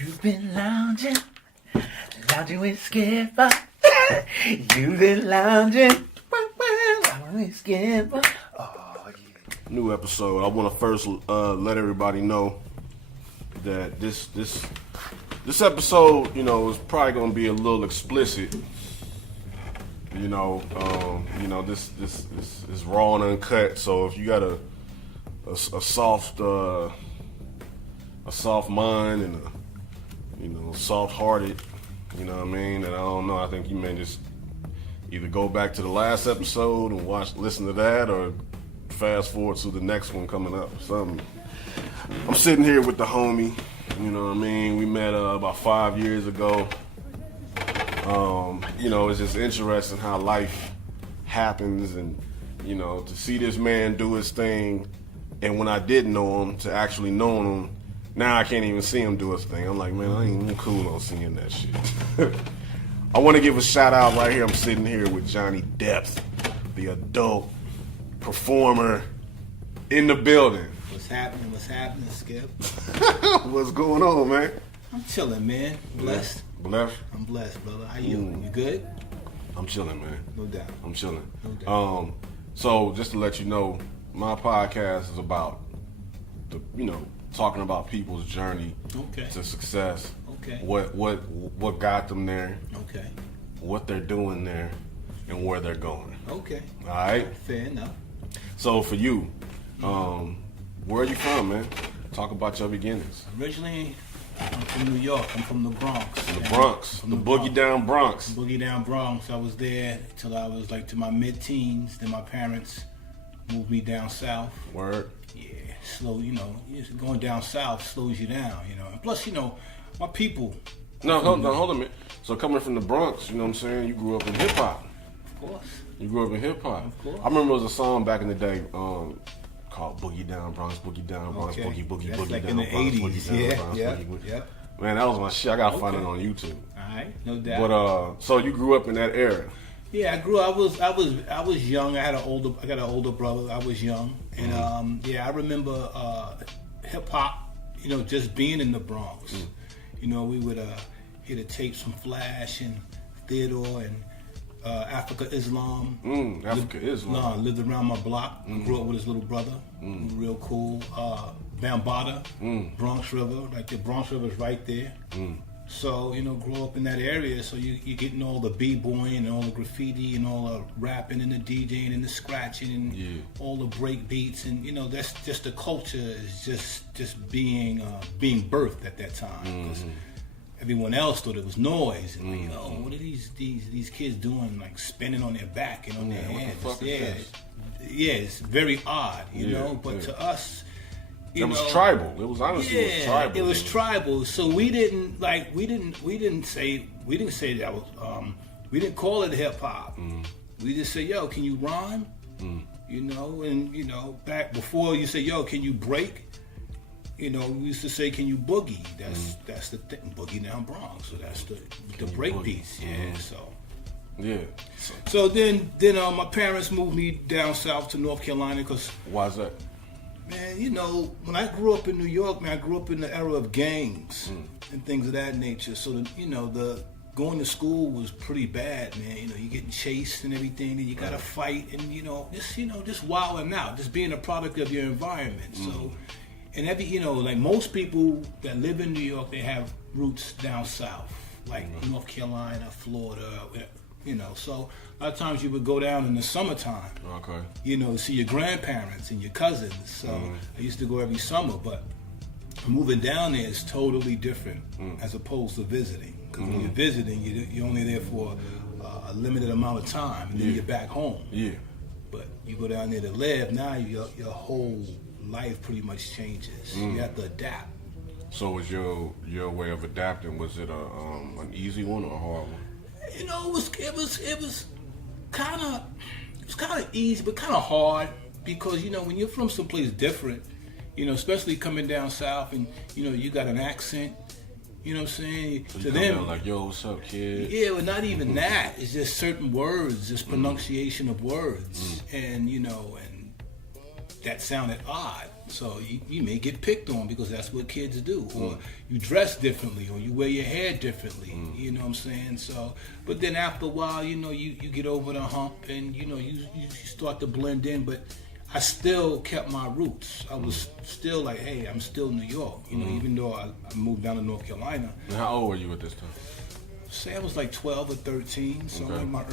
You've been lounging with Skip. You've been lounging with Skip. Oh, yeah. New episode. I want to first let everybody know that this episode, is probably going to be a little explicit. This is raw and uncut. So if you got a soft mind and soft-hearted, and I don't know, I think you may just either go back to the last episode and listen to that, or fast forward to the next one coming up or something. I'm sitting here with the homie, we met about 5 years ago. It's just interesting how life happens, and to see this man do his thing, and when I didn't know him, to actually know him. Now I can't even see him do his thing. I'm like, man, I ain't even cool on seeing that shit. I want to give a shout out right here. I'm sitting here with Johnny Depth, the adult performer in the building. What's happening, Skip? What's going on, man? I'm chilling, man. Blessed. Blessed? I'm blessed, brother. How you? You good? I'm chilling, man. No doubt. I'm chilling. No doubt. So just to let you know, my podcast is about talking about people's journey to success. Okay. What got them there. Okay. What they're doing there, and where they're going. Okay. All right. Fair enough. So for you, where are you from, man? Talk about your beginnings. Originally, I'm from New York. I'm from the Bronx. The Bronx. The boogie down Bronx. Boogie down Bronx. I was there till I was to my mid-teens. Then my parents moved me down south. Word. Yeah, slow, going down south slows you down, And plus, my people. No, hold on a minute. So coming from the Bronx, you grew up in hip hop. Of course. You grew up in hip hop. Of course. I remember there was a song back in the day called Boogie Down Bronx, Boogie Down Bronx, Okay. Boogie That's Boogie like Down in the Bronx, 80s. Boogie Down Yeah, Bronx, yeah, Boogie. yeah. Man, that was my shit. I gotta find it Okay. on YouTube. All right, no doubt. But so you grew up in that era. Yeah, I grew up. I was young. I got an older brother. I was young, and I remember hip hop. Just being in the Bronx. We would hear the tapes from Flash and Theodore and Africa Islam. Islam. Lived around my block. Grew up with his little brother. Real cool. Bambaataa, Bronx River. Like the Bronx River's right there. So, grow up in that area, so you're getting all the b-boying and all the graffiti and all the rapping and the DJing and the scratching and all the break beats, and that's just the culture is just being birthed at that time, because everyone else thought it was noise, and what are these kids doing, like spinning on their back and on their hands? It's very odd, but to us, it was tribal. It was honestly it was tribal. It was tribal. So we didn't say that was we didn't call it hip hop. We just say, yo, can you rhyme? And back before you say, yo, can you break? We used to say, can you boogie? That's the thing, boogie down Bronx. So that's the break beats. Yeah. So. Yeah. So then my parents moved me down south to North Carolina because. Why's that? Man, when I grew up in New York, I grew up in the era of gangs and things of that nature. So, the going to school was pretty bad, man. You're getting chased and everything, and you got to fight, and just wilding out, just being a product of your environment. So, and like most people that live in New York, they have roots down south, like North Carolina, Florida. So a lot of times you would go down in the summertime. Okay. To see your grandparents and your cousins. So I used to go every summer, but moving down there is totally different as opposed to visiting. Because when you're visiting, you're only there for a limited amount of time, and then you're back home. Yeah. But you go down there to live, now your whole life pretty much changes. You have to adapt. So was your way of adapting, was it an easy one or a hard one? It was kind of easy, but kind of hard, because when you're from someplace different, especially coming down south, and you got an accent, You know what I'm saying? So to them, like, yo, what's up, kid? Yeah, but not even that. It's just certain words, just pronunciation of words, and and that sounded odd. So you may get picked on because that's what kids do, or you dress differently, or you wear your hair differently. You know what I'm saying? So, but then after a while, you know, you get over the hump, and you know, you start to blend in. But I still kept my roots. I was still like, hey, I'm still New York. You know, even though I moved down to North Carolina. And how old were you at this time? Say I was like 12 or 13, so Okay. like my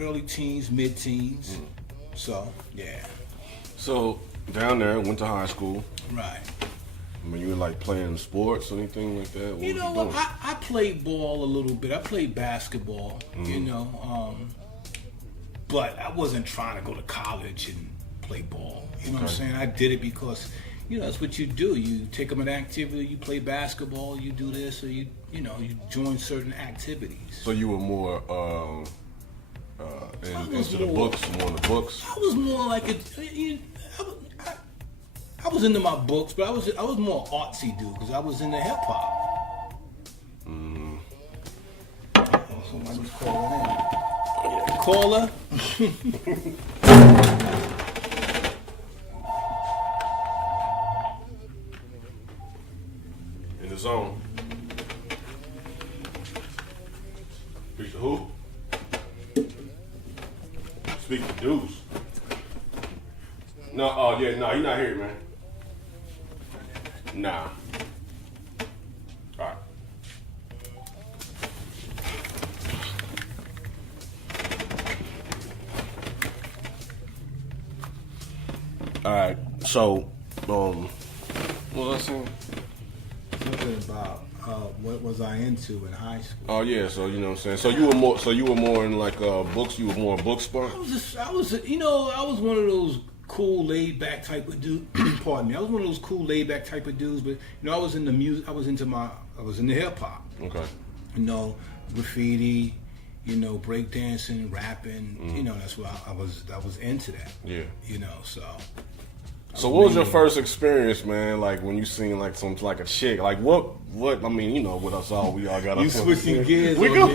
early teens, mid-teens. So yeah. So down there, went to high school. Right. I mean, you were like playing sports, anything like that? What You was know doing? what? I played ball a little bit. I played basketball, you know, but I wasn't trying to go to college and play ball. You know what I'm Okay. saying? I did it because, you know, that's what you do. You take up an activity, you play basketball, you do this, or you know, you join certain activities. So you were more into the books, more in the books? I was more like I was into my books, but I was more artsy dude because I was into hip hop. Somebody's calling in. Caller. In the zone. Speak to who? Speak to Deuce. No, oh yeah, no, you're not here, man. Nah. Alright. Alright, so, what was I saying? Something about what was I into in high school. Oh yeah, so you know what I'm saying. So you were more in like books. You were more book smart. I was one of those cool, laid back type of dude. Pardon me. I was one of those cool, laid back type of dudes. But you know, I was into music. I was into hip hop. Okay. You know, graffiti. You know, breakdancing, rapping. You know, that's what I was into that. Yeah. You know, so. So what was your first experience, man? Like when you seen like a chick, like what? I mean, you know, with us all, we all got. You switching gears. We go.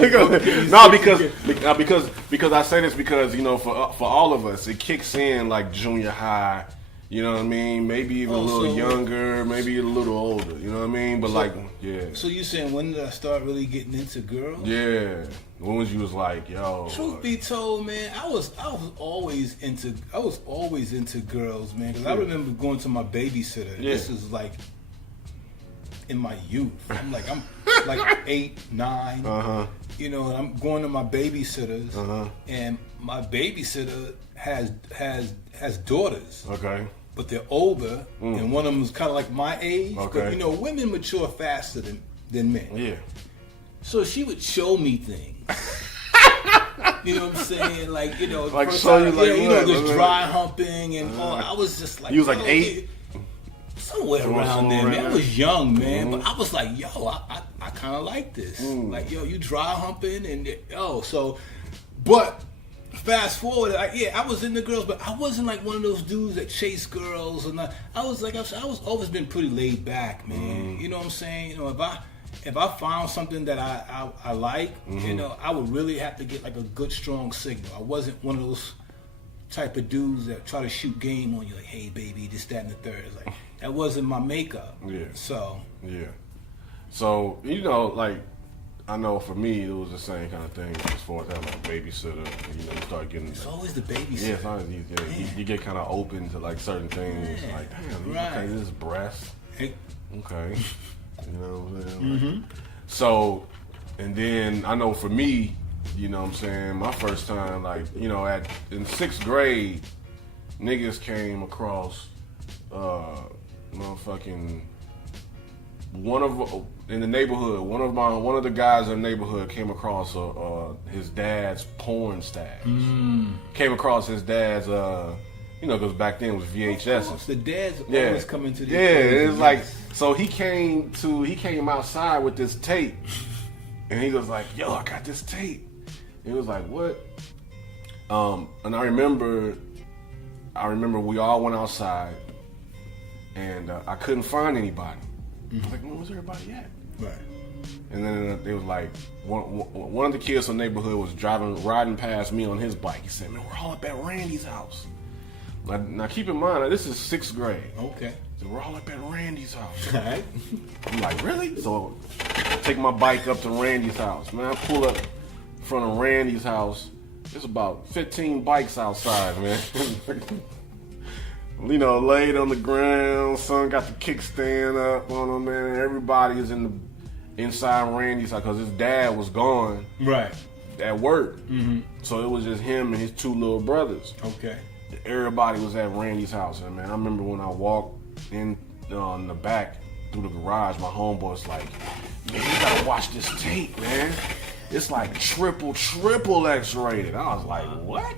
No, because I say this because you know, for all of us, it kicks in like junior high. You know what I mean? Maybe even a little younger, maybe a little older. You know what I mean? But yeah. So you saying when did I start really getting into girls? Yeah. When was you was like, yo? Truth be told, man, I was always into girls, man. Because I remember going to my babysitter. Yeah. This is like in my youth. I'm like 8, 9. You know, and I'm going to my babysitters, and my babysitter has daughters. Okay. But they're older, and one of them was kind of like my age. Okay. But you know, women mature faster than men. Yeah. So she would show me things. You know what I'm saying? Like, you know, Like first show time, you like you know, what? this dry humping and all. I was just like, You was like yo, 8? somewhere around there, man. I was young, man, but I was like, yo, I kind of like this. Like, yo, you dry humping and so, but. Fast forward, I was into girls, but I wasn't like one of those dudes that chase girls or not. I was always been pretty laid back, man. You know what I'm saying? You know, if I found something that I like, you know, I would really have to get like a good strong signal. I wasn't one of those type of dudes that try to shoot game on you, like, hey baby, this, that, and the third. It's like that wasn't my makeup. Yeah. So Yeah. So you know, like. I know for me it was the same kind of thing as far as having a babysitter. You know, you start getting. it's always the babysitter. Yeah, it's always, you get kind of open to like certain things. Yeah. Like, damn, Right. okay, this is breast. Hey. Okay, you know what I'm saying? Like, so, and then I know for me, you know what I'm saying, my first time, like, you know, in 6th grade, niggas came across motherfucking. In the neighborhood, one of the guys in the neighborhood came across his dad's porn stash. Came across his dad's, you know, because back then it was VHS. The dads always come into the it's like so he came outside with this tape, and he was like, "Yo, I got this tape." And he was like, "What?" And I remember we all went outside, and I couldn't find anybody. I was like, where's everybody at? Right. And then it was like, one of the kids from the neighborhood was riding past me on his bike. He said, man, we're all up at Randy's house. Now keep in mind, this is 6th grade. Okay. So we're all up at Randy's house. All right. I'm like, really? So I take my bike up to Randy's house. Man, I pull up in front of Randy's house. There's about 15 bikes outside, man. You know, laid on the ground. Son got the kickstand up on him, man. Everybody is inside Randy's house because his dad was gone. Right. At work. Mm-hmm. So it was just him and his two little brothers. Okay. Everybody was at Randy's house. And, man, I remember when I walked in the back through the garage, my homeboy was like, man, you gotta watch this tape, man. It's like triple X-rated. I was like, what?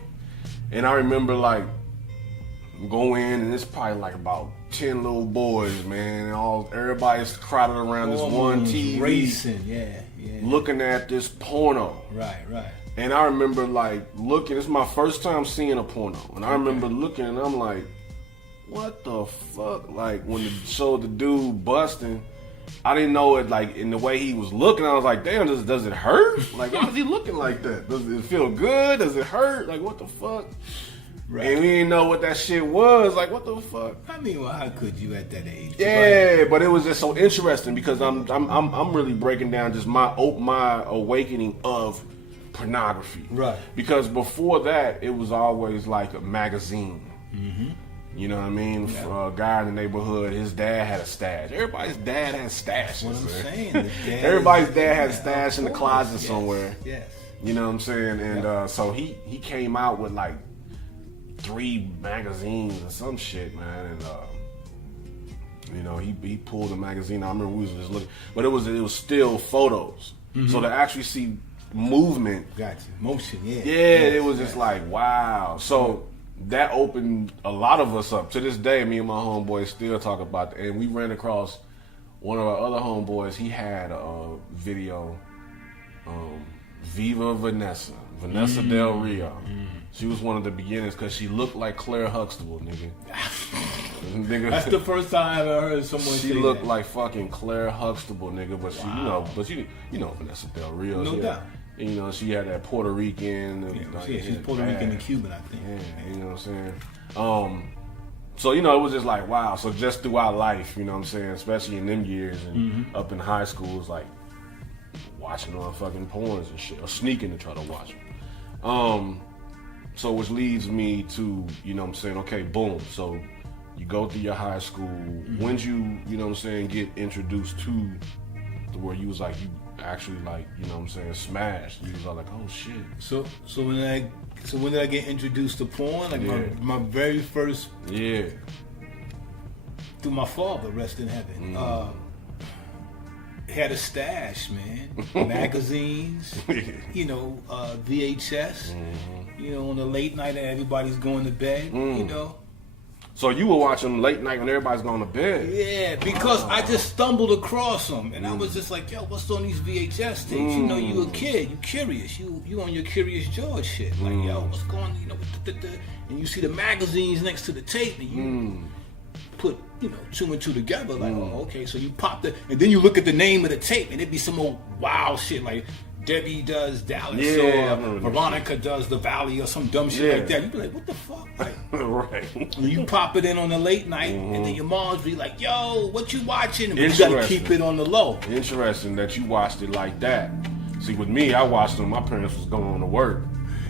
And I remember like go in and it's probably like about 10 little boys, man. And everybody's crowded around this one TV, racing, yeah, looking at this porno. Right. And I remember like looking. It's my first time seeing a porno, and I remember looking, and I'm like, what the fuck? Like when it showed the dude busting, I didn't know it. Like in the way he was looking, I was like, damn, does it hurt? Like why is he looking like that? Does it feel good? Does it hurt? Like what the fuck? Right. And we didn't know what that shit was. Like, what the fuck? I mean, well, how could you at that age? Yeah, but it was just so interesting because I'm really breaking down just my awakening of pornography. Right. Because before that, it was always like a magazine. Mm-hmm. You know what I mean? Yeah. For a guy in the neighborhood, his dad had a stash. Everybody's dad has stashes. That's what I'm saying. Everybody's dad had a stash in the closet somewhere. Yes. You know what I'm saying? And so he came out with like 3 magazines or some shit, man, and you know he pulled a magazine. I remember we was just looking, but it was still photos. Mm-hmm. So to actually see movement, motion, it was just like wow. So that opened a lot of us up. To this day, me and my homeboys still talk about that. And we ran across one of our other homeboys. He had a video, Viva Vanessa Del Rio. Mm. She was one of the beginners because she looked like Claire Huxtable, nigga. That's the first time I ever heard someone say that. She looked like fucking Claire Huxtable, nigga. But she, you know Vanessa Del Rio. No doubt. And, you know, she had that Puerto Rican. She's Puerto Rican and Cuban, I think. Yeah, you know what I'm saying? So, you know, it was just like, wow. So just throughout life, you know what I'm saying? Especially in them years and up in high school, it was like watching on fucking porns and shit. Or sneaking to try to watch them. So which leads me to, you know what I'm saying, okay, boom. So you go through your high school. When you know what I'm saying, get introduced to where you was like, you actually like, you know what I'm saying, smashed. You was all like, oh shit. So when did I get introduced to porn? Like my very first through my father, rest in heaven. Had a stash, man. Magazines, you know, VHS. You know, on the late night and everybody's going to bed. You know. So you were watching late night when everybody's going to bed. Yeah, because I just stumbled across them, and I was just like, "Yo, what's on these VHS tapes?" You know, you a kid, you curious, you on your Curious George shit. Like, yo, what's going? You know, and you see the magazines next to the tape, and you put, you know, 2 and 2 together. Like, oh, okay, so you pop the, and then you look at the name of the tape, and it'd be some old wild shit like Debbie does Dallas, or Veronica does The Valley, or some dumb shit like that. You'd be like, what the fuck? Like, right. You pop it in on the late night, and then your mom's be like, yo, what you watching? But you gotta keep it on the low. Interesting that you watched it like that. See, with me, I watched them. My parents was going to work.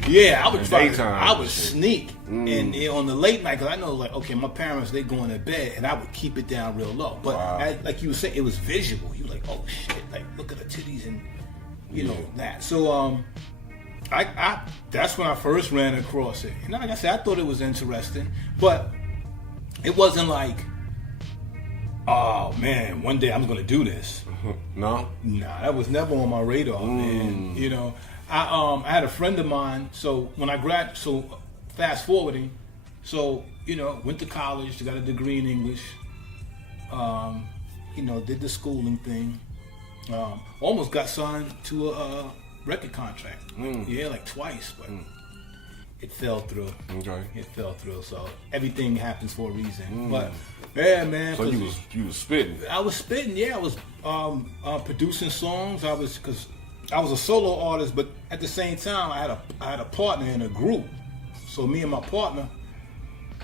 Yeah, I would try. I would sneak, and on the late night, because I know, like, okay, my parents, they going to bed, and I would keep it down real low. But like you were saying, it was visual. You were like, oh shit, like look at the titties and you know that. So I that's when I first ran across it, and like I said, I thought it was interesting, but it wasn't like, oh man, one day I'm gonna do this. No, nah, that was never on my radar, man. You know. I had a friend of mine, so when I fast forwarding, so, you know, went to college, got a degree in English, you know, did the schooling thing, almost got signed to a record contract. Yeah, like twice, but it fell through. Okay. It fell through, so everything happens for a reason. But, yeah, man. So you was spitting? I was spitting, yeah. I was producing songs. Because I was a solo artist, but at the same time, I had a partner in a group. So me and my partner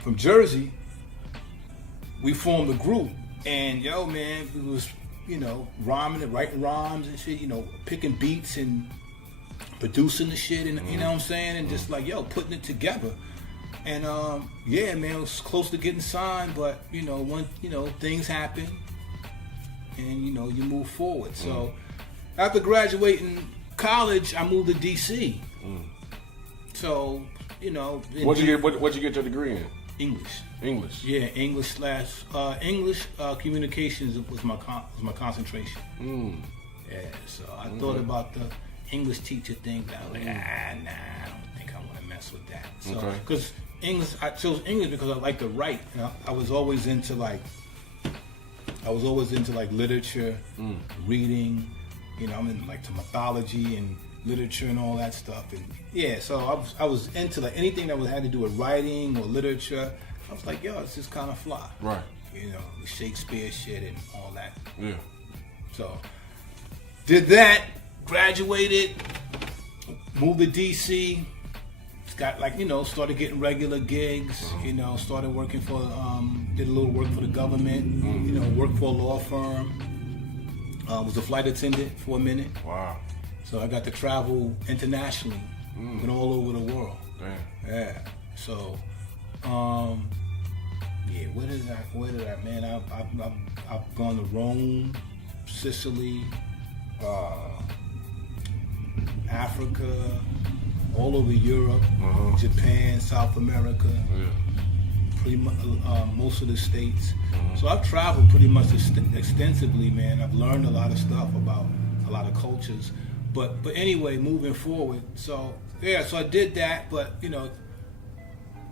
from Jersey, we formed a group, and yo, man, we was, you know, writing rhymes and shit, you know, picking beats and producing the shit, and you know what I'm saying, and just like, yo, putting it together. And yeah, man, it was close to getting signed, but you know, things happen, and you know, you move forward. So after graduating college, I moved to DC. So, you know, what'd you get your degree in? English. Yeah, English communications was my concentration. Yeah, so I thought about the English teacher thing, but I was like, nah, I don't think I want to mess with that. So, because I chose English because I like to write. You know, I was always into like literature, reading. You know, I'm in like to mythology and literature and all that stuff. And yeah, so I was into like anything that had to do with writing or literature. I was like, yo, this is kind of fly. Right. You know, the Shakespeare shit and all that. Yeah. So did that, graduated, moved to DC. Got like, you know, started getting regular gigs, you know, started working for, did a little work for the government, you know, worked for a law firm, was a flight attendant for a minute. Wow. So I got to travel internationally, went all over the world. Damn. Yeah. So, yeah, where did I, man, I've gone to Rome, Sicily, Africa, all over Europe, Japan, South America, pretty much most of the states. So I've traveled pretty much extensively, man. I've learned a lot of stuff about a lot of cultures. But anyway, moving forward. So yeah, so I did that. But you know,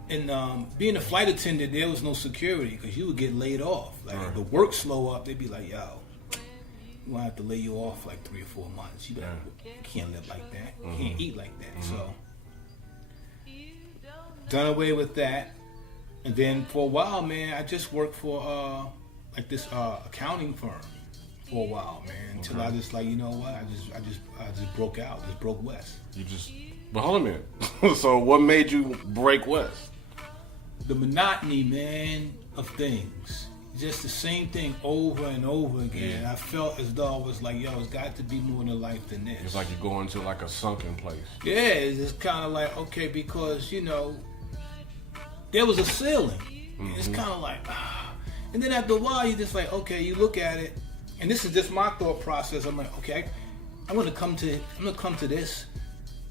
and being a flight attendant, there was no security because you would get laid off. Like if the work slow up, they'd be like, yo, we're gonna have to lay you off like 3 or 4 months. You can't live like that. You can't eat like that. So done away with that. And then for a while, man, I just worked for like this accounting firm for a while, man. Until I just like, you know what? I just broke out. Just broke west. But hold on a minute. So what made you break west? The monotony, man, of things. Just the same thing over and over again. Yeah. I felt as though I was like, yo, it's got to be more to life than this. It's like you're going to like a sunken place. Yeah, it's just kind of like, okay, because, you know, there was a ceiling. It's kind of like, And then after a while, you're just like, okay, you look at it, and this is just my thought process. I'm like, okay, I'm gonna come to this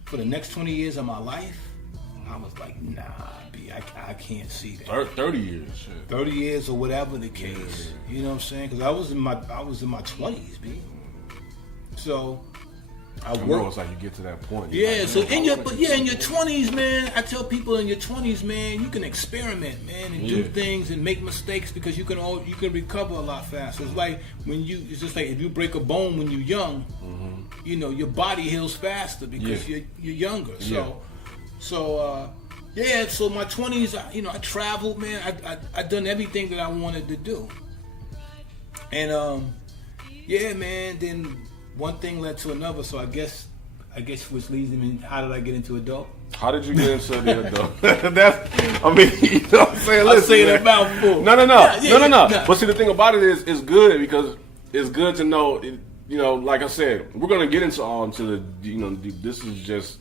for the next 20 years of my life. I was like, nah, B, I can't see that. 30 years, shit. 30 years or whatever the case. You know what I'm saying? Because I was in my 20s, B. So I worked. It's like you get to that point. Yeah, like, so in your 20s, man, I tell people in your 20s, man, you can experiment, man, and do things and make mistakes because you can recover a lot faster. It's like it's just like if you break a bone when you're young, you know, your body heals faster because you're younger. So so my 20s, I traveled, man. I done everything that I wanted to do, and man. Then one thing led to another. So I guess which leads me. How did I get into adult? How did you get into the adult? That's, I mean, you know what I'm saying? I'm saying a mouthful. No. But see, the thing about it is, it's good because it's good to know. You know, like I said, we're gonna get into the. You know, this is just.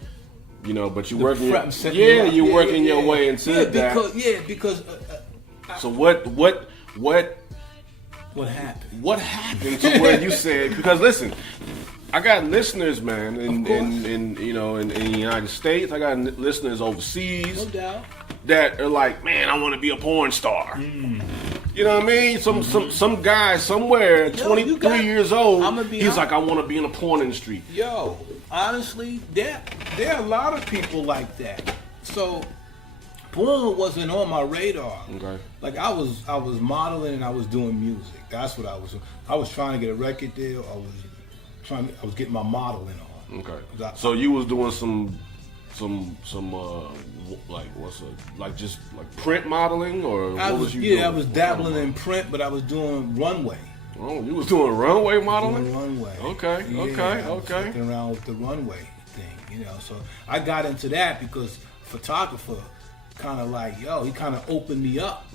You know, but you're working. You're working your way into that. Because. So what happened? What happened to where you said? Because listen, I got listeners, man, in the United States. I got listeners overseas. No doubt. That are like, man, I want to be a porn star. You know what I mean? Some guy somewhere, 23 years old, he's like, I want to be in the porn industry. Yo, honestly, there are a lot of people like that. So porn wasn't on my radar. Okay. Like I was modeling and I was doing music. That's what I was doing. I was trying to get a record deal. I was getting my modeling on. Okay. So you was doing some just print modeling, or what was you doing? I was dabbling in print, but I was doing runway. Oh, you was doing runway modeling? Doing runway. Okay. I was fucking around with the runway thing, So I got into that because photographer kind of like, he kind of opened me up.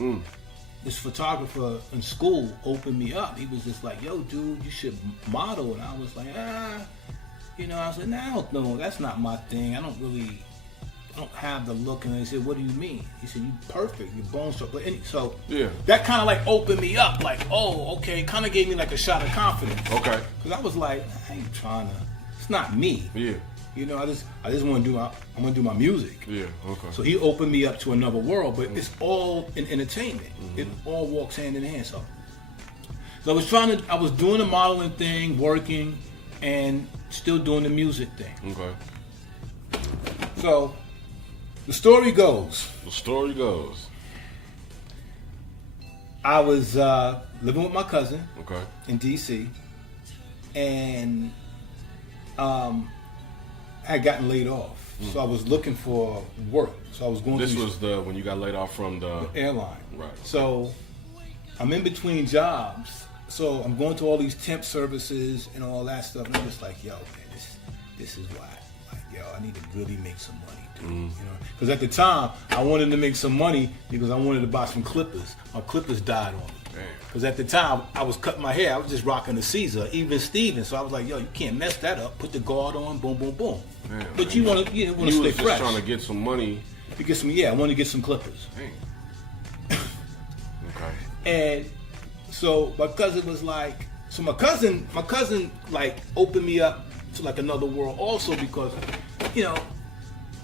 this photographer in school opened me up. He was just like, yo, dude, you should model. And I was like, I was like, nah, I don't know. That's not my thing. I don't have the look. And he said, what do you mean? He said, you perfect. Your bones structure. So that kind of like opened me up. Like, oh, okay. Kind of gave me like a shot of confidence. Okay. Because I was like, I ain't trying to. It's not me. Yeah. You know, I just want to do my music. Yeah, okay. So he opened me up to another world, but it's all in entertainment. It all walks hand in hand. So I was doing the modeling thing, working, and still doing the music thing. Okay. So the story goes. I was living with my cousin. Okay. In DC, and I had gotten laid off, so I was looking for work. So I was going. This was when you got laid off from the airline. Right. So I'm in between jobs. So I'm going to all these temp services and all that stuff, and I'm just like, yo, man, this is why. Like, yo, I need to really make some money, dude. You know, because at the time I wanted to make some money because I wanted to buy some clippers. My clippers died on me. Because at the time, I was cutting my hair. I was just rocking the Caesar, even Steven. So I was like, yo, you can't mess that up. Put the guard on, boom, boom, boom. Damn, but you want to stay fresh. You was just trying to get some money. I wanted to get some clippers. Okay. And so my cousin was like, my cousin like opened me up to like another world also because, you know,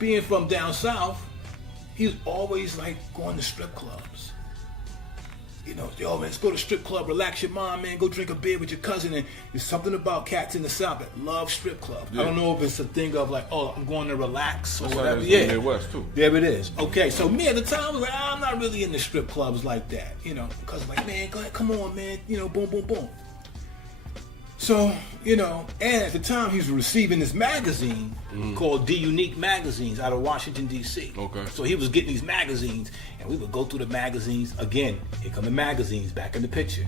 being from down south, he was always like going to strip clubs. You know, yo, man, let's go to strip club, relax your mind, man, go drink a beer with your cousin. And there's something about cats in the South that love strip clubs. Yeah. I don't know if it's a thing of like, oh, I'm going to relax or whatever. Yeah, in the Midwest too. There it is. Okay, so me at the time I was like, I'm not really into strip clubs like that, you know, because I'm like, man, go ahead, come on, man, you know, boom, boom, boom. So, you know, and at the time he was receiving this magazine called D Unique Magazines out of Washington, D.C. Okay. So he was getting these magazines, and we would go through the magazines. Again, here come the magazines back in the picture.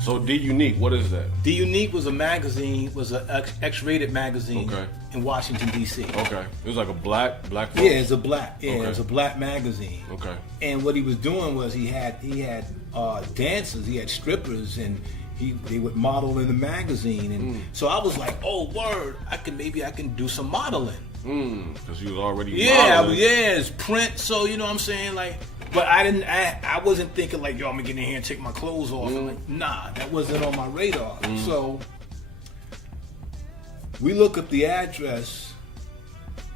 So D Unique, what is that? D Unique was an X-rated magazine in Washington, D.C. Okay. It was like a black folks? Yeah, it's a black. Yeah, okay. It was a black magazine. Okay. And what he was doing was he had dancers, he had strippers, and they would model in the magazine, and so I was like, "Oh, word! I can do some modeling." Because you was already modeling. It's print. So you know what I'm saying, like, but I wasn't thinking like, "Yo, I'm gonna get in here and take my clothes off." I'm like, nah, that wasn't on my radar. So we look up the address,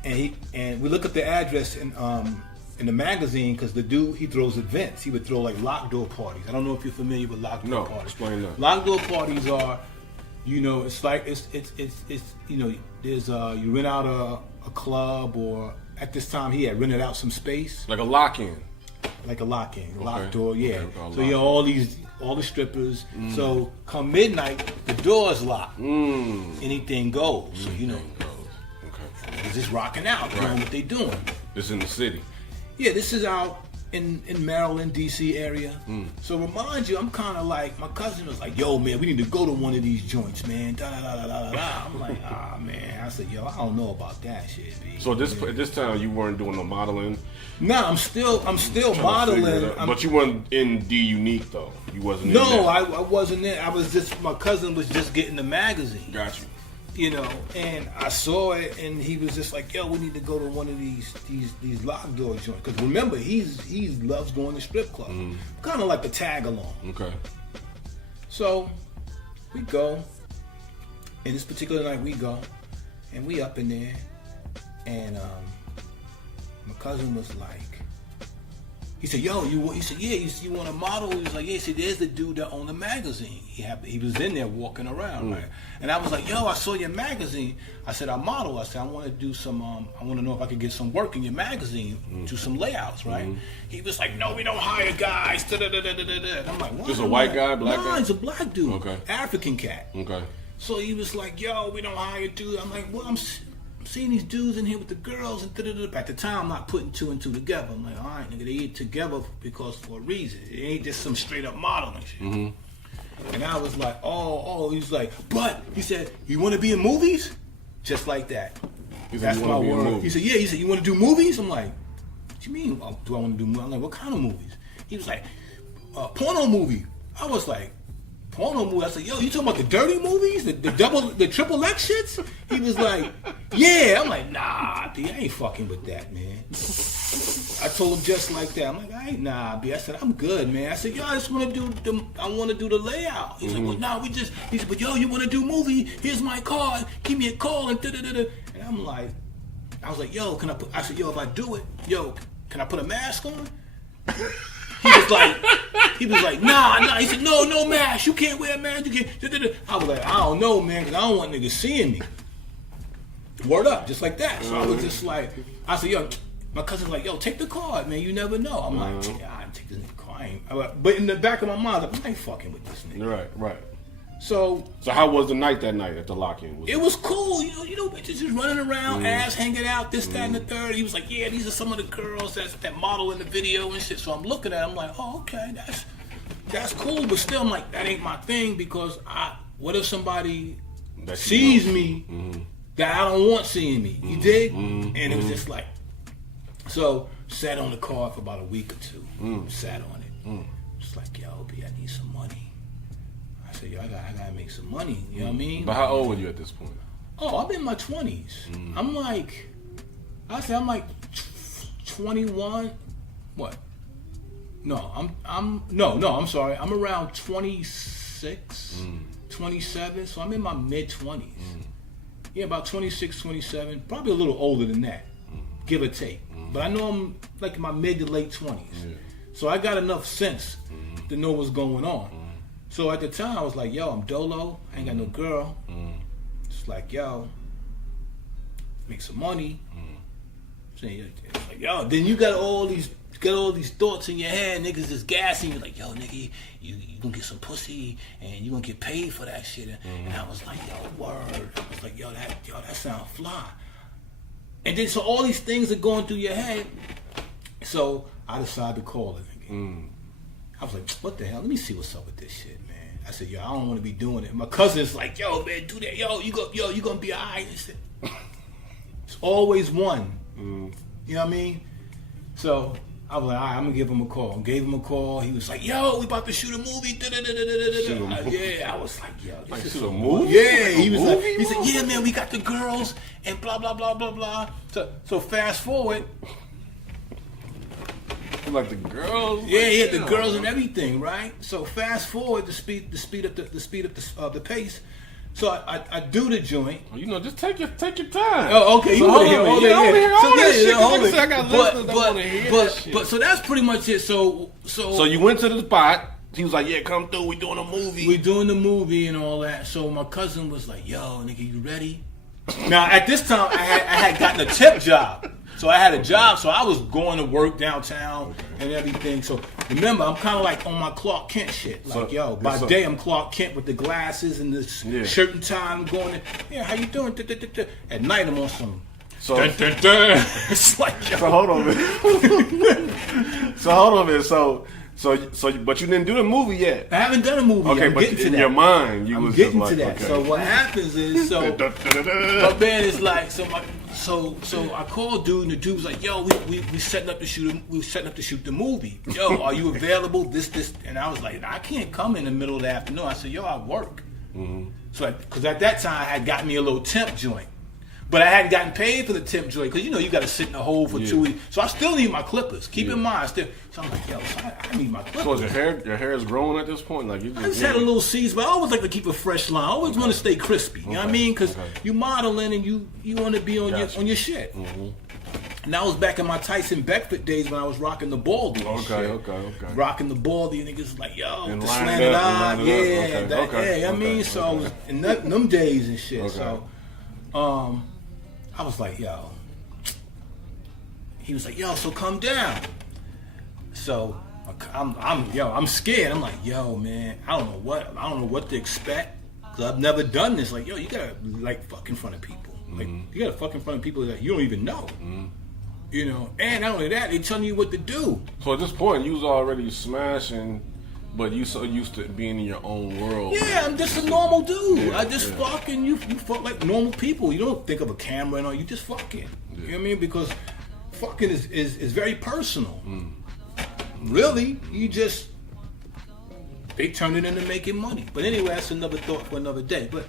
and we look up the address in the magazine, because the dude, he throws events. He would throw like locked door parties. I don't know if you're familiar with locked door parties. Explain that. Locked door parties are, you know, it's like it's you know, there's you rent out a club, or at this time he had rented out some space. Like a lock-in. Like a lock-in, okay. locked door, yeah. Okay, so you know, all the strippers. So come midnight, the door's locked. Anything goes. So you know, okay. they're just rocking out, doing what they doing. It's in the city. Yeah, this is out in Maryland, D.C. area. So remind you, I'm kind of like, my cousin was like, yo, man, we need to go to one of these joints, man. I'm like, man. I said, yo, I don't know about that shit, B. So at this time, you weren't doing no modeling? Nah, I'm still modeling. But you weren't in D Unique, though? You wasn't in No, I wasn't in. I was just, my cousin was just getting the magazine. Got you. You know, and I saw it, and he was just like, "Yo, we need to go to one of these locked door joints." Because remember, he loves going to strip clubs, kind of like a tag along. Okay. So we go, and this particular night we go, and we up in there, and my cousin was like, he said, "Yo, you want to model?" He was like, "Yeah." He said, "There's the dude that owned the magazine. He was in there walking around, right?" And I was like, "Yo, I saw your magazine." I said, "I model." I said, "I want to do some. I want to know if I could get some work in your magazine, do some layouts, right?" He was like, "No, we don't hire guys." And I'm like, "What?" This a white guy, black guy? No, he's a black dude. Okay. African cat. Okay. So he was like, "Yo, we don't hire dudes." I'm like, "Well, I'm seeing these dudes in here with the girls and at the time I'm not putting two and two together." I'm like, all right, nigga, they ain't together because for a reason. It ain't just some straight up modeling shit. And I was like, oh, he's like, but he said, "You want to be in movies?" Just like that. That's my word. He said, "Yeah." He said, "You want to do movies?" I'm like, "What you mean? Do I want to do movies?" I'm like, "What kind of movies?" He was like, porno movie. I was like, porno movie? I said, yo, you talking about the dirty movies? The triple X shits? He was like, yeah. I'm like, nah, B, I ain't fucking with that, man. I told him just like that. I'm like, I ain't, nah, B. I said, I'm good, man. I said, yo, I just want to do the layout. He's like, well, nah, he said, but yo, you want to do movie? Here's my card. Give me a call and da-da-da-da. And I'm like, I was like, yo, I said, yo, if I do it, yo, can I put a mask on? He was like, nah. He said, no mask. You can't wear a mask. You can't. Da-da-da. I was like, I don't know, man, because I don't want niggas seeing me. Word up, just like that. So I was just like, I said, yo, my cousin's like, yo, take the card, man. You never know. I'm like, yeah, I ain't take this nigga card. But in the back of my mind, I ain't fucking with this nigga. Right. So how was the night that night at the lock-in? It was cool. You know, bitches just running around, ass hanging out, this, that, and the third. He was like, yeah, these are some of the girls that model in the video and shit. So I'm looking at it, I'm like, oh, okay, that's cool. But still, I'm like, that ain't my thing because what if somebody sees me that I don't want seeing me? You dig? And it was just like, so sat on the car for about a week or two. Sat on it. Just like, yo, B, I need some money. I said, yo, I gotta make some money. You know what I mean? But how old were you at this point? Oh, I'm in my 20s. I'm like 21. What? No, I'm sorry. I'm around 26, 27. So I'm in my mid 20s. Yeah, about 26, 27. Probably a little older than that, give or take. But I know I'm like in my mid to late 20s. Yeah. So I got enough sense to know what's going on. So at the time, I was like, yo, I'm dolo. I ain't got no girl. It's like, yo, make some money. So it's like, yo, then you got all these thoughts in your head. Niggas just gassing you like, yo, nigga, you gonna get some pussy and you gonna get paid for that shit. And I was like, yo, word. I was like, yo, that sound fly. And then so all these things are going through your head. So I decided to call it, nigga. I was like, what the hell? Let me see what's up with this shit, man. I said, yo, I don't want to be doing it. My cousin's like, yo, man, do that. Yo, you gonna be all right. It's always one. You know what I mean? So I was like, all right, I'm gonna give him a call. Gave him a call. He was like, yo, we about to shoot a movie. Yeah, I was like, yo, this is a movie? Yeah, he said, yeah, man, we got the girls and blah blah blah blah blah. So fast forward. Like the girls, yeah, the girls and everything, right? So fast forward to speed up the pace. So I do the joint. Well, you know, just take your time. Oh, okay. So you want to hear all that shit? Like I said, I got listeners that want to hear that shit. But so that's pretty much it. So you went to the spot. He was like, yeah, come through. We doing a movie. We doing the movie and all that. So my cousin was like, yo, nigga, you ready? Now at this time I had gotten a tip job. So I had a job, so I was going to work downtown and everything. So remember, I'm kind of like on my Clark Kent shit. Like, yo, by day I'm Clark Kent with the glasses and the shirt and tie. I'm going, yeah, how you doing? At night I'm on some. So it's like, yo. So hold on a minute. So, but you didn't do the movie yet. I haven't done a movie. Okay, I'm but getting to in that. your mind, you I'm was getting just like, to that. okay. So what happens is, my man is like, so I called dude, and the dude was like, yo, we setting up to shoot. We setting up to shoot the movie. Yo, are you available? This, and I was like, I can't come in the middle of the afternoon. I said, yo, I work. So, because at that time I had got me a little temp joint. But I hadn't gotten paid for the temp joint because, you know, you got to sit in the hole for 2 weeks. So I still need my clippers. Keep in mind, so I'm like, yo, I need my clippers. So your hair is growing at this point? Like I just had a little seeds, but I always like to keep a fresh line. I always want to stay crispy. You know what I mean? Because you modeling and you want to be on your shit. And that was back in my Tyson Beckford days when I was rocking the baldy. Okay. Rocking the baldy, and niggas like, yo, and the slanted eye, yeah, I mean, so I was in them days and shit. So, I was like, yo. He was like, yo, so come down. So I'm scared. I'm like, yo, man, I don't know what to expect because I've never done this. Like, yo, you gotta like fuck in front of people. Like, you gotta fuck in front of people that you don't even know. You know, and not only that, they telling you what to do. So at this point, you was already smashing. But you so used to being in your own world. Yeah, I'm just a normal dude. I just fucking you fuck like normal people. You don't think of a camera and all. You just fucking. You know what I mean? Because fucking is very personal. Really, you just they turned it into making money. But anyway, that's another thought for another day. But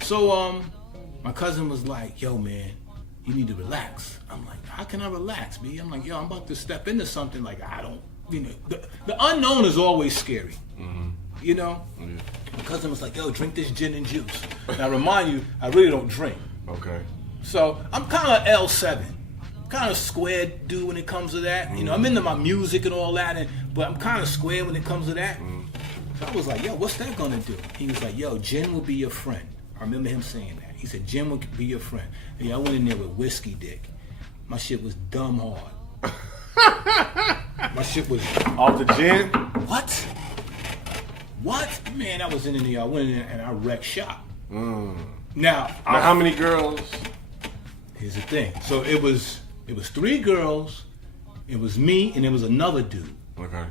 so my cousin was like, yo man, you need to relax. I'm like, how can I relax, B? I'm like, yo, I'm about to step into something like I don't, you know, the unknown is always scary. You know? Yeah. My cousin was like, yo, drink this gin and juice. Now remind you, I really don't drink. Okay. So I'm kind of L7. Kind of square dude when it comes to that. You know, I'm into my music and all that, but I'm kind of square when it comes to that. So I was like, yo, what's that gonna do? He was like, yo, gin will be your friend. I remember him saying that. He said, gin will be your friend. And yeah, I went in there with whiskey dick. My shit was dumb hard. My shit was off the gin. What? Man, I was in there. I went in there and I wrecked shop. Now how many girls? Here's the thing. So it was 3 girls, it was me, and it was another dude. Okay.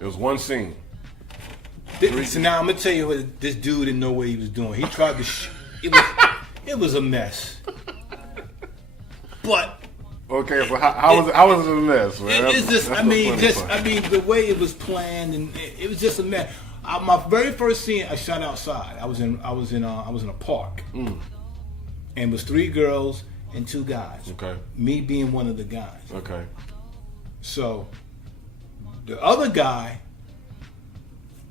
It was one scene. So now I'm gonna tell you what this dude didn't know what he was doing. He tried to. It was a mess. But. Okay, so how was it a mess, man? It's just, I mean, the way it was planned, and it was just a mess. My very first scene, I shot outside. I was in a park, and it was 3 girls and 2 guys. Okay. Me being one of the guys. Okay. So, the other guy,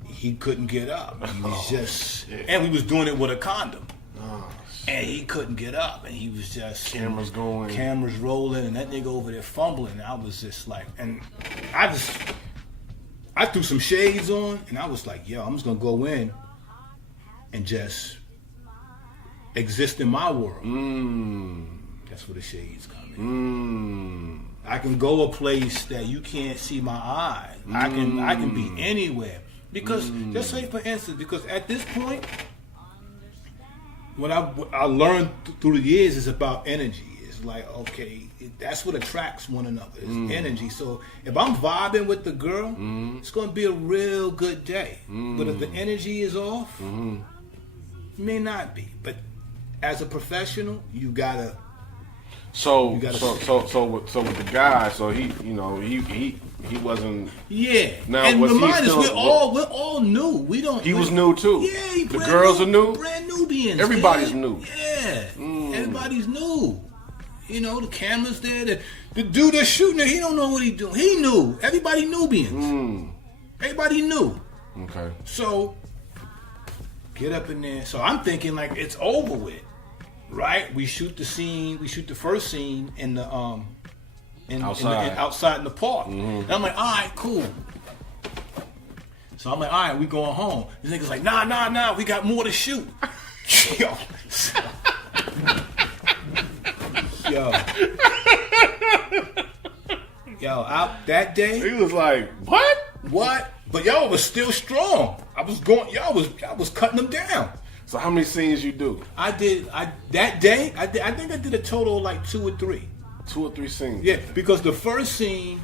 he couldn't get up. He was just, and we was doing it with a condom. And he couldn't get up, and he was just cameras rolling, and that nigga over there fumbling. And I was just like, and I threw some shades on, and I was like, yo, I'm just gonna go in and just exist in my world. That's where the shades come in. I can go a place that you can't see my eyes. I can be anywhere because just say for instance, because at this point. What I learned through the years is about energy. It's like, okay, that's what attracts one another, is energy. So if I'm vibing with the girl, it's going to be a real good day. But if the energy is off, it may not be. But as a professional, you gotta. So with the guy, so he wasn't. Yeah. Now, and was remind he us, still, we're all new. We don't. He was new too. Yeah. The girls are new. Brand Nubians. Everybody's man. new. Yeah. Everybody's new. You know, the camera's there. The dude that's shooting it, he don't know what he's doing. He knew. Everybody Nubians. Everybody knew. Okay. So get up in there. So I'm thinking like it's over with, right? We shoot the scene. We shoot the first scene in the outside in the park. And I'm like, all right, cool. So I'm like, all right, we going home. This nigga's like, nah, we got more to shoot. Out that day. He was like, what? But y'all was still strong. Y'all was cutting them down. So how many scenes you do? I think I did a total of like 2 or 3. 2 or 3 scenes. Yeah, because the first scene,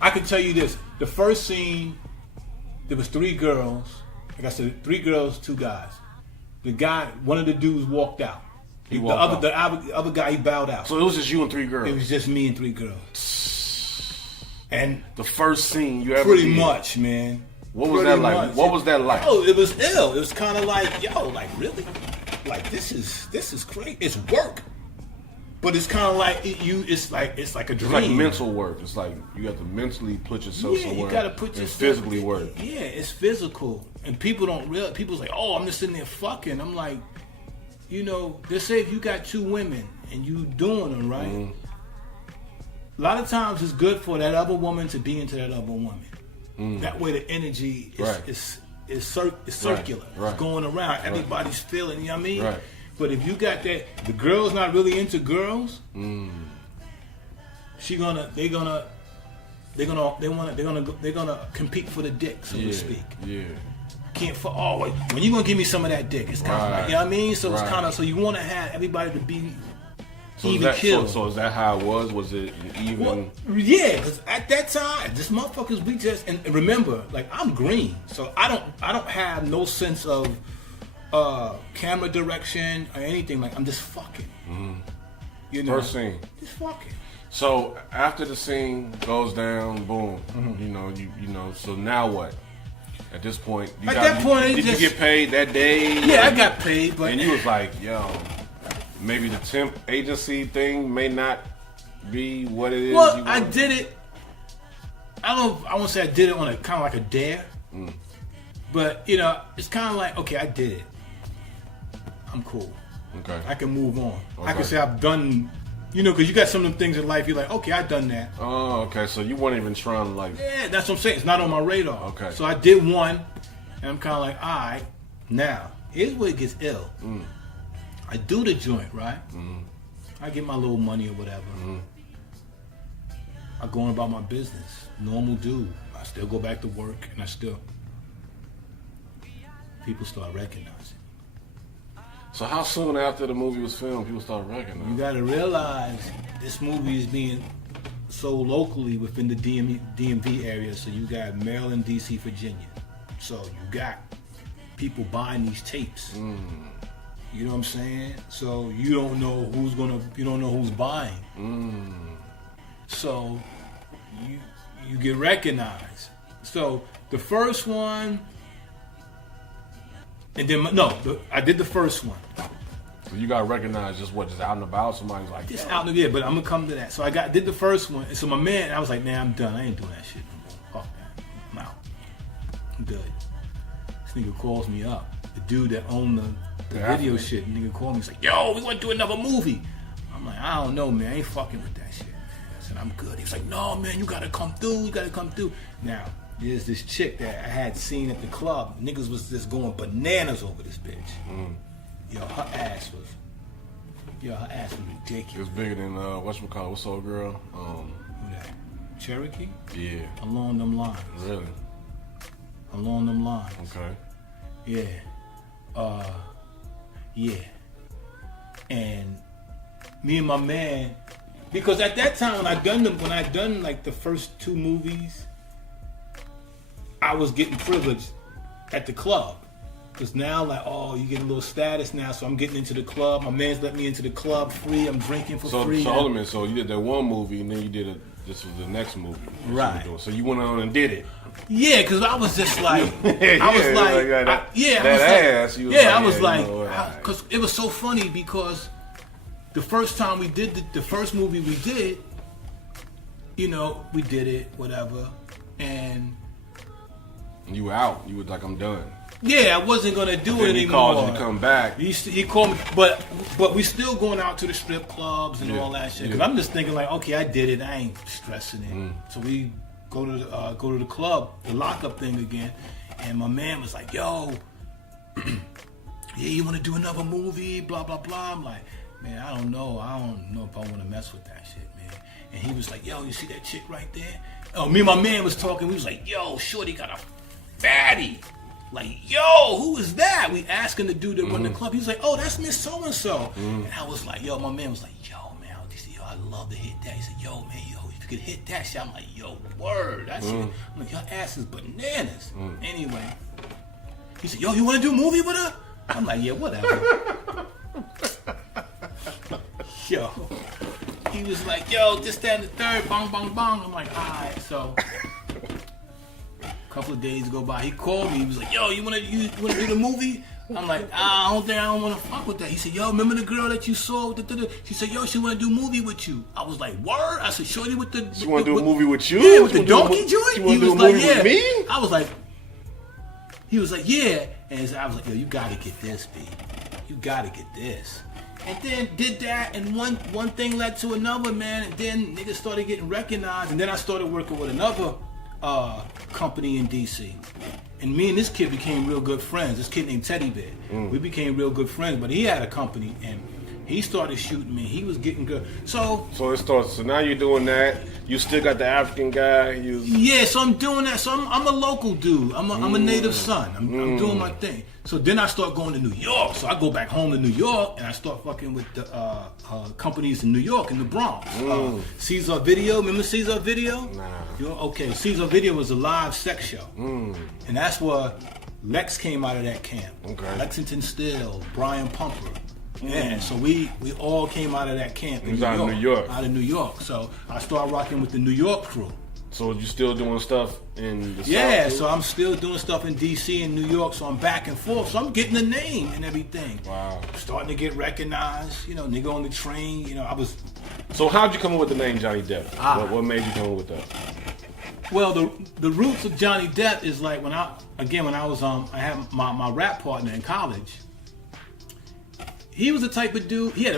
I can tell you this. The first scene, there was 3 girls. Like I said, 3 girls, 2 guys. The guy, one of the dudes walked out. The other guy, he bowed out. So it was just you and 3 girls? It was just me and 3 girls. And the first scene you ever pretty did? Much, man. What was that like? Much. What was that like? Oh, it was ill. It was kind of like, like really? Like this is crazy. It's work. But it's kind of like it's like a dream. It's like mental work. It's like you have to mentally put yourself somewhere. You got to put yourself. Physically work. Yeah, it's physical, and people don't realize. People's like, oh, I'm just sitting there fucking. I'm like, they say if you got 2 women and you doing them right, a lot of times it's good for that other woman to be into that other woman. That way the energy is circular. Right. It's going around. Everybody's feeling. You know what I mean? Right. But if you got that, the girl's not really into girls. They're gonna compete for the dick, so to speak. Yeah. When you gonna give me some of that dick? It's kind of like, you know what I mean? So it's kind of, so you want to have everybody to be even killed. So is that how it was? Was it even? Well, yeah, because at that time, this motherfuckers, we just, and remember, like I'm green, so I don't have no sense of camera direction or anything. Like I'm just fucking. First scene. Just fucking. So after the scene goes down, boom. So now what? At this point, did you get paid that day? Yeah, I got paid, but and you was like, yo, maybe the temp agency thing may not be what it is. Well, I did it. I won't say I did it on a kind of like a dare, but it's kind of like, okay, I did it. I'm cool. Okay, I can move on. Okay. I can say I've done. Because you got some of them things in life, you're like, okay, I've done that. Oh, okay. So you weren't even trying to like... Yeah, that's what I'm saying. It's not on my radar. Okay. So I did one, and I'm kind of like, all right, now, here's where it gets ill. I do the joint, right? I get my little money or whatever. I go on about my business. Normal dude. I still go back to work, and people start recognizing. So how soon after the movie was filmed, people started recognizing? You got to realize this movie is being sold locally within the DMV area. So you got Maryland, D.C., Virginia. So you got people buying these tapes. You know what I'm saying? So you don't know who's buying. So you get recognized. So the first one. And then I did the first one. So you got recognized just out and about. Somebody's like, just out and about. But I'm gonna come to that. So did the first one. And so my man, I was like, man, I'm done. I ain't doing that shit no more. Fuck that. I'm out. I'm good. This nigga calls me up. The dude that owned the video shit. Nigga called me. He's like, yo, we want to do another movie. I'm like, I don't know, man. I ain't fucking with that shit. I said, I'm good. He's like, no, man, you gotta come through. Now. There's this chick that I had seen at the club. Niggas was just going bananas over this bitch. Yo, her ass was ridiculous. It was bigger than whatchamacallit, what's old girl? Who that? Cherokee? Yeah. Along them lines. Really? Along them lines. Okay. Yeah. Yeah. And me and my man, because at that time when I done like the first two movies, I was getting privileged at the club. Because now, like, you get a little status now, so I'm getting into the club. My man's let me into the club free. I'm drinking for free. So hold a minute. So you did that one movie, and then you did this was the next movie. Right. So you went on and did it. Yeah, because I was just like, because it was so funny because the first time we did the first movie we did, we did it, whatever, and you were out. You were like, I'm done. Yeah, I wasn't gonna do it anymore. He called you to come back. He called me, but we still going out to the strip clubs and all that shit. Because I'm just thinking like, okay, I did it. I ain't stressing it. So we go to the club, the lockup thing again, and my man was like, yo, yeah, you want to do another movie? Blah blah blah. I'm like, man, I don't know if I want to mess with that shit, man. And he was like, yo, you see that chick right there? Oh, me and my man was talking. We was like, yo, shorty got a fatty. Like, yo, who is that? We asking the dude that run the club. He was like, oh, that's Miss So-and-so. And I was like, yo, my man was like, yo, man, I love to hit that. He said, yo, man, if you could hit that shit. I'm like, yo, word. That shit. I'm like, your ass is bananas. Anyway, he said, yo, you want to do a movie with her? I'm like, yeah, whatever. Yo. He was like, yo, this, that, and the third, bong, bong, bong. I'm like, all right, so... couple of days go by, he called me. He was like, yo, you wanna do the movie? I'm like, I don't wanna fuck with that. He said, yo, remember the girl that you saw? She said, yo, she wanna do a movie with you. I was like, word? I said, shorty with the... She wanna do a movie with you? Yeah, with the donkey joint? She wanna do a movie with me? I was like, he was like, yeah. And I was like, yo, you gotta get this, B. You gotta get this. And then did that, and one thing led to another, man. And then niggas started getting recognized. And then I started working with another company in DC, and me and this kid became real good friends. This kid named Teddy Bear. We became real good friends, but he had a company and he started shooting me. He was getting good. So it starts. So now you're doing that. You still got the African guy. Yeah, so I'm doing that. So I'm a local dude. I'm a native son. I'm doing my thing. So then I start going to New York. So I go back home to New York and I start fucking with the companies in New York, in the Bronx. Caesar Video. Remember Caesar Video? Nah. Okay, Caesar Video was a live sex show. And that's where Lex came out of that camp. Okay. Lexington Steele, Brian Pumper. Yeah, so we all came out of that camp in New York. Out of New York. So I started rocking with the New York crew. So you still doing stuff in the Yeah, South? so I'm still doing stuff in DC and New York, so I'm back and forth. So I'm getting a name and everything. Wow. Starting to get recognized, you know, nigga on the train, you know, I was... So how'd you come up with the name Johnny Depp? What made you come up with that? Well, the roots of Johnny Depp is like when I was I had my rap partner in college. He was the type of dude. He had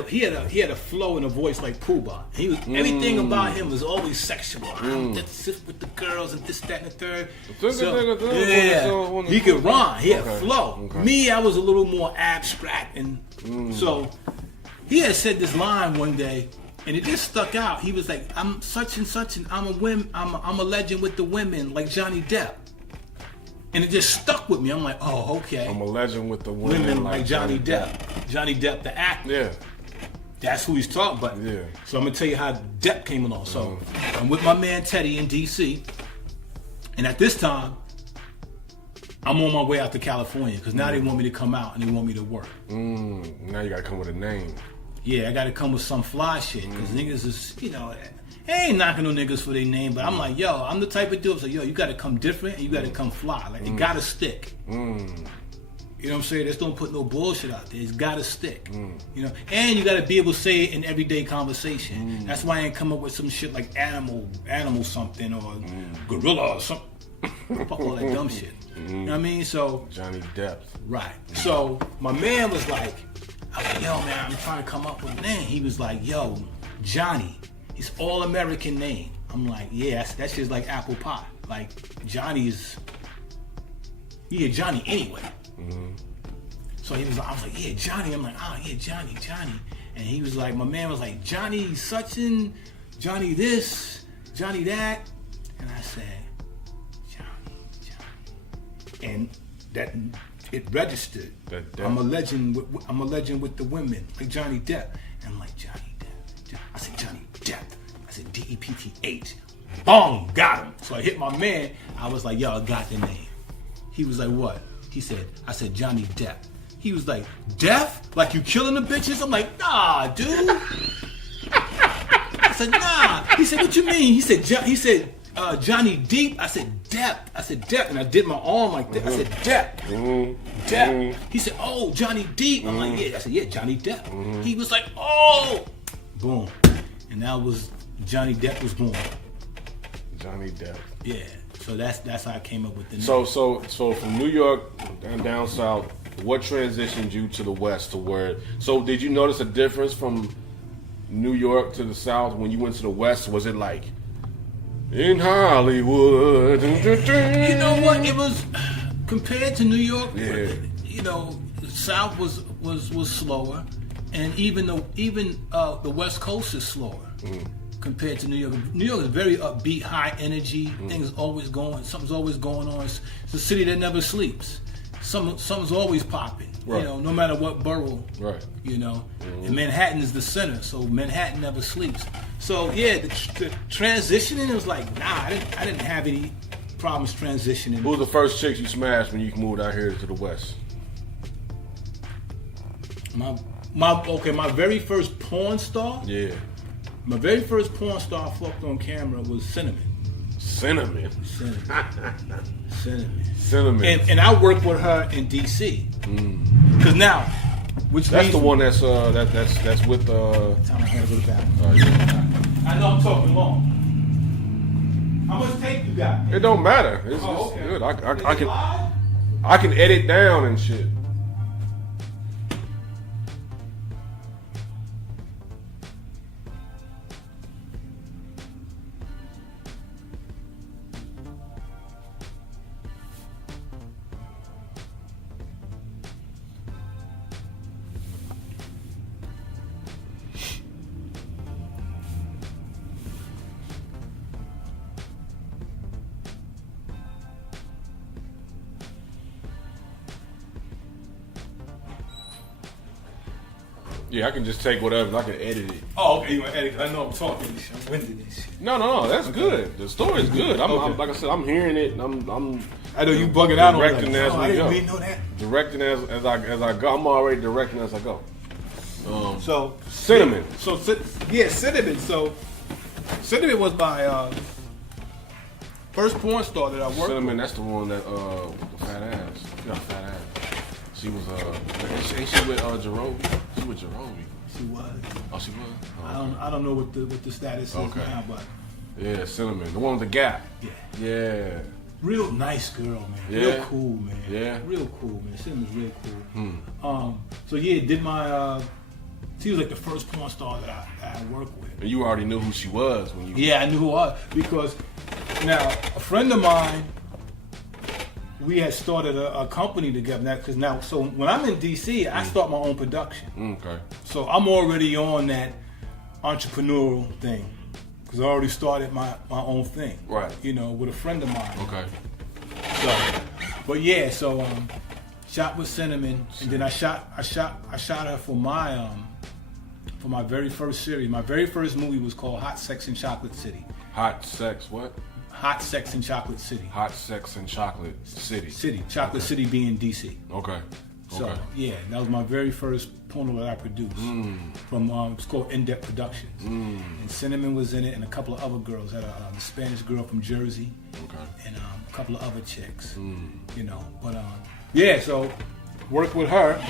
a flow and a voice like Pooh Bah. He was everything about him was always sexual. That's it with the girls and this, that, and the third. So, he could rhyme. He had flow. Okay. Me, I was a little more abstract, and so he had said this line one day, and it just stuck out. He was like, "I'm such and such, and I'm a legend with the women, like Johnny Depp." And it just stuck with me. I'm like, oh, okay. I'm a legend with the women like Johnny Depp. Johnny Depp, the actor. Yeah. That's who he's talking about. Yeah. So I'm going to tell you how Depp came along. So I'm with my man Teddy in D.C. And at this time, I'm on my way out to California because now they want me to come out and they want me to work. Now you got to come with a name. Yeah, I got to come with some fly shit because niggas is, you know... I ain't knocking no niggas for their name, but I'm like, yo, I'm the type of dude. So, yo, you got to come different and you got to come fly. Like, it got to stick. You know what I'm saying? Just don't put no bullshit out there. It's got to stick. You know, and you got to be able to say it in everyday conversation. That's why I ain't come up with some shit like animal something or gorilla or something. Fuck all that dumb shit. You know what I mean? So Johnny Depp. Right. So my man was like, I was like, yo, man, I'm trying to come up with a name. He was like, yo, Johnny. It's all-American name. I'm like, yeah, that's just like apple pie. Like, Johnny's... Yeah, Johnny anyway. So I was like, yeah, Johnny. I'm like, oh, yeah, Johnny. And he was like, my man was like, Johnny such and Johnny this, Johnny that. And I said, Johnny. And that, it registered. I'm a legend with the women, like Johnny Depp. And I'm like, Johnny Depp. I said, Johnny Depp. I said, D-E-P-T-H. Boom, got him. So I hit my man. I was like, yo, I got the name. He was like, what? I said, Johnny Depp. He was like, Deaf? Like you killing the bitches? I'm like, nah, dude. I said, nah. He said, what you mean? He said, Johnny Deep. I said, Depp. And I did my arm like that. I said, Depp. Depp. He said, oh, Johnny Deep. I'm like, yeah. I said, yeah, Johnny Depp. He was like, oh. Boom. And that was, Johnny Depp was born. Johnny Depp. Yeah. So that's how I came up with the name. So from New York and down south, what transitioned you to the West to where? So did you notice a difference from New York to the South when you went to the West? Was it like in Hollywood? You know what? It was compared to New York. Yeah. You know, the South was slower, and even the West Coast is slower. Compared to New York. New York is very upbeat, high energy. Things always going. Something's always going on. It's a city that never sleeps. Something's always popping. Right. You know, no matter what borough. Right. You know, and Manhattan is the center, so Manhattan never sleeps. So yeah, the transitioning was like, nah, I didn't have any problems transitioning. Who was the first chicks you smashed when you moved out here to the West? My very first porn star. Yeah. My very first porn star I fucked on camera was Cinnamon. Cinnamon. And I worked with her in DC. Cause now, that's the one that's with Time I gotta go to the bathroom. I know I'm talking long. How much tape you got? It don't matter. It's okay. good. I can edit down and shit. Yeah, I can just take whatever and I can edit it. Oh, okay, you want to edit? I know I'm talking this shit. I'm winded this shit. No, that's good. The story's good. I'm like I said, I'm hearing it. I'm I know you bugging out on directing that. as we I didn't go. really know that. Directing as I go. I'm already directing as I go. So Cinnamon. Cinnamon. So Cinnamon was by first porn star that I worked Cinnamon, with. that's the one that with the fat ass. She got a fat ass. She was ain't she with Jerobi? She with Jerobi. She was. Oh, she was. Oh, I don't know what the status is now, but yeah, Cinnamon, the one with the gap. yeah. Yeah. Real nice girl, man. Yeah. Real cool, man. Yeah. Real cool, man. Cinnamon's real cool. So yeah, did my. She was like the first porn star that I worked with. And you already knew who she was when you. Yeah, I knew who I was because now a friend of mine, we had started a company together. So when I'm in DC, I start my own production. Okay. So I'm already on that entrepreneurial thing because I already started my own thing. Right. You know, with a friend of mine. Okay. So, but yeah, so shot with Cinnamon, and then I shot her for my very first series. My very first movie was called Hot Sex in Chocolate City. Hot sex, what? Hot Sex in Chocolate City. Hot sex in Chocolate City. Chocolate City being DC. Okay. So yeah, that was my very first porno that I produced from it's called In-Depth Productions. And Cinnamon was in it, and a couple of other girls. Had a Spanish girl from Jersey, and a couple of other chicks. You know, but yeah, so worked with her.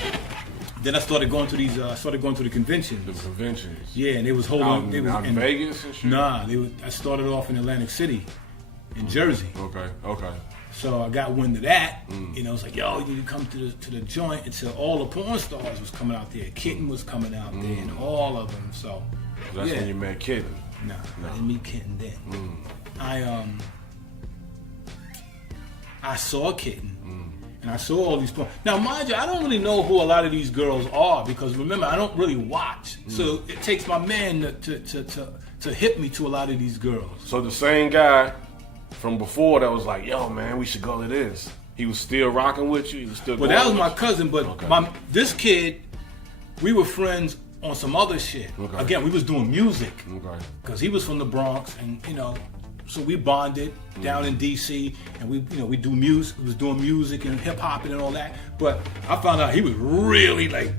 Then I started going to these. I started going to the conventions. The conventions. Yeah, and they was holding. Out in Vegas and shit. Nah, I started off in Atlantic City, in Jersey. Okay. So I got wind of that. You know, it's like, yo, you need to come to the joint. Until all the porn stars was coming out there. Kitten was coming out there, and all of them. So that's when you met Kitten. Nah, I didn't meet Kitten then. I saw Kitten. And I saw all these porn. Now, mind you, I don't really know who a lot of these girls are because remember, I don't really watch. So it takes my man to hit me to a lot of these girls. So the same guy from before that was like, yo, man, we should go to this. He was still rocking with you? He was still Well, that was my cousin, but Okay. This kid, we were friends on some other shit. Okay. Again, we was doing music. Okay. Because he was from the Bronx, and, you know, so we bonded down in DC, and we do music. We was doing music and hip hop and all that. But I found out he was really like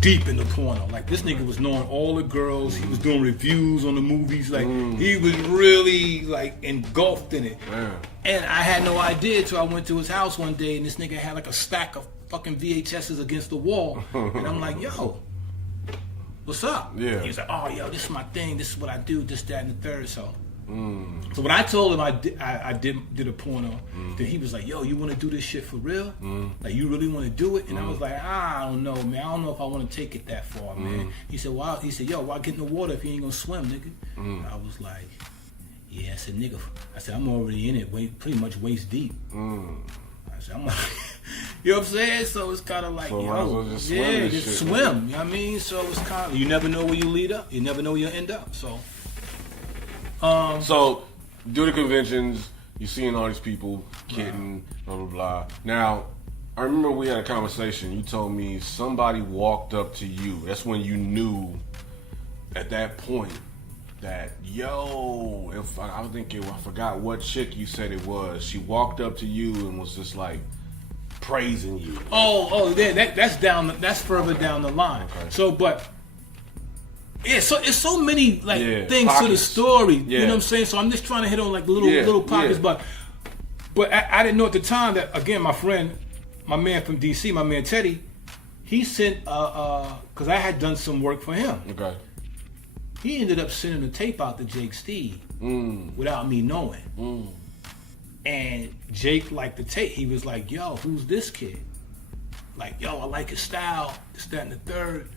deep in the porno. Like this nigga was knowing all the girls. He was doing reviews on the movies. Like he was really like engulfed in it. Man. And I had no idea till I went to his house one day, and this nigga had like a stack of fucking VHSs against the wall, and I'm like, yo, what's up? Yeah. He was like, oh, yo, this is my thing. This is what I do. This, that, and the third. So when I told him I did a porno, then he was like, yo, you want to do this shit for real? Like, you really want to do it? And I was like, I don't know, man. I don't know if I want to take it that far, man. He said, well, yo, why get in the water if you ain't going to swim, nigga? I was like, yeah. I said, nigga, I'm already in it, pretty much waist deep. I said, I'm like, you know what I'm saying? So it's kind of like, So might as well just swim this shit, swim. man. You know what I mean? So it's kind of, you never know where you lead up. You never know where you end up. So. So, do the conventions, you seeing all these people, Kitten, blah, blah, blah. Now, I remember we had a conversation. You told me somebody walked up to you. That's when you knew at that point that, yo, I forgot what chick you said it was. She walked up to you and was just like praising you. That's further down the line. Okay. So, but... Yeah, so it's so many things pockets. to the story. Yeah. You know what I'm saying? So I'm just trying to hit on like little pockets, but I didn't know at the time that again my man from DC, my man Teddy, he sent because I had done some work for him. Okay. He ended up sending the tape out to Jake Steed without me knowing. And Jake liked the tape. He was like, yo, who's this kid? Like, yo, I like his style, this, that, and the third.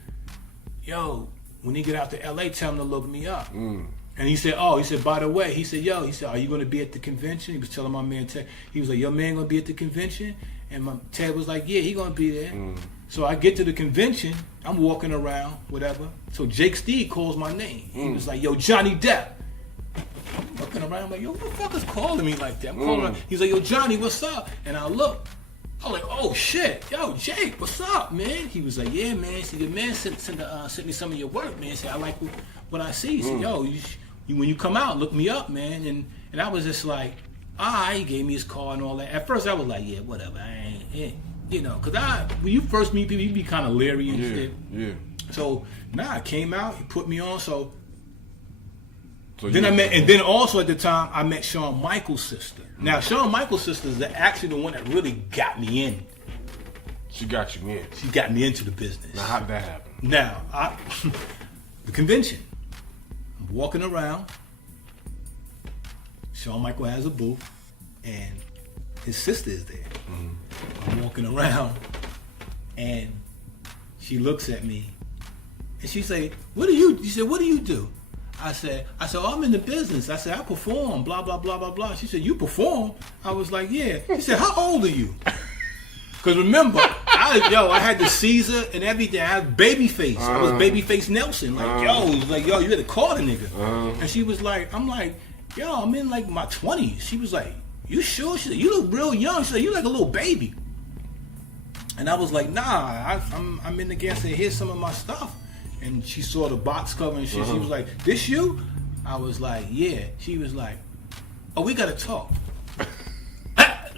Yo, when he get out to LA, tell him to look me up. And he said, by the way, he said, are you going to be at the convention? He was telling my man Ted. He was like, your man going to be at the convention? And my Ted was like, yeah, he going to be there. So I get to the convention. I'm walking around, whatever. So Jake Steed calls my name. He was like, yo, Johnny Depp. I'm looking around, I'm like, yo, what the fuck is calling me like that? I'm calling around. He's like, yo, Johnny, what's up? And I look. I was like, oh shit, yo, Jake, what's up, man? He was like, yeah, man. See, your man sent me some of your work, man. He said, I like what I see. He said, yo, you when you come out, look me up, man. And I was just like, he gave me his card and all that. At first, I was like, yeah, whatever, I ain't, you know, because when you first meet people, you be kind of leery and shit. Yeah. So, I came out, he put me on, so So then I met, and then also at the time I met Shawn Michaels' sister. Now Shawn Michaels' sister is actually the one that really got me in. She got you in. She got me into the business. Now how did that happen? Now, the convention. I'm walking around. Shawn Michael has a booth, and his sister is there. Mm-hmm. I'm walking around, and she looks at me, and she say, "What do you?" She said, "What do you do?" I said, "Oh, I'm in the business." I said, "I perform." Blah blah blah blah blah. She said, "You perform?" I was like, "Yeah." She said, "How old are you?" Because remember, I had the Caesar and everything. I had Babyface. I was Babyface Nelson. Like, yo, you had to call the nigga. And she was like, I'm like, yo, I'm in like my 20s. She was like, you sure? She said, you look real young. She said, you like a little baby. And I was like, nah, I'm in the game. I said, here's some of my stuff. And she saw the box cover and shit. She was like, this you? I was like, yeah. She was like, oh, we got to talk.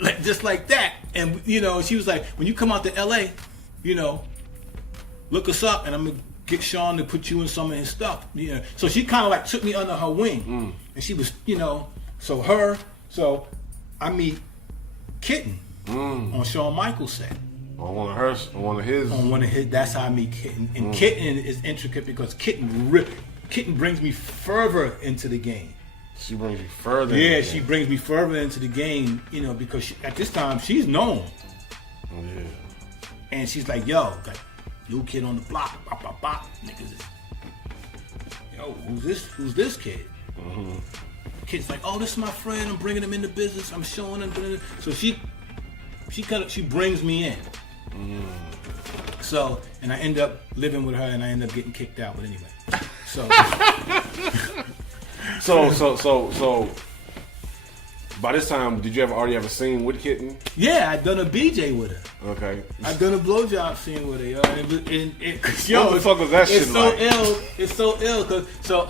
Like just like that. And she was like, when you come out to LA, look us up and I'm gonna get Shawn to put you in some of his stuff. So she kind of like took me under her wing. And she was, so I meet Kitten on Shawn Michaels' set. On one of his. That's how I meet Kitten. And Kitten is intricate because Kitten brings me further into the game. She brings you further. Yeah, she brings me further into the game, because at this time she's known. Yeah. And she's like, yo, got new kid on the block, bop, bop, bop. Niggas is, yo, who's this kid? Mm-hmm. Kid's like, oh, this is my friend. I'm bringing him into business. I'm showing him. So she brings me in. So, and I end up living with her, and I end up getting kicked out. But anyway, so. So, by this time, did you already have a scene with Kitten? Yeah, I'd done a BJ with her. Okay. I'd done a blowjob scene with her, yo. What the fuck was that shit like? It's so ill. So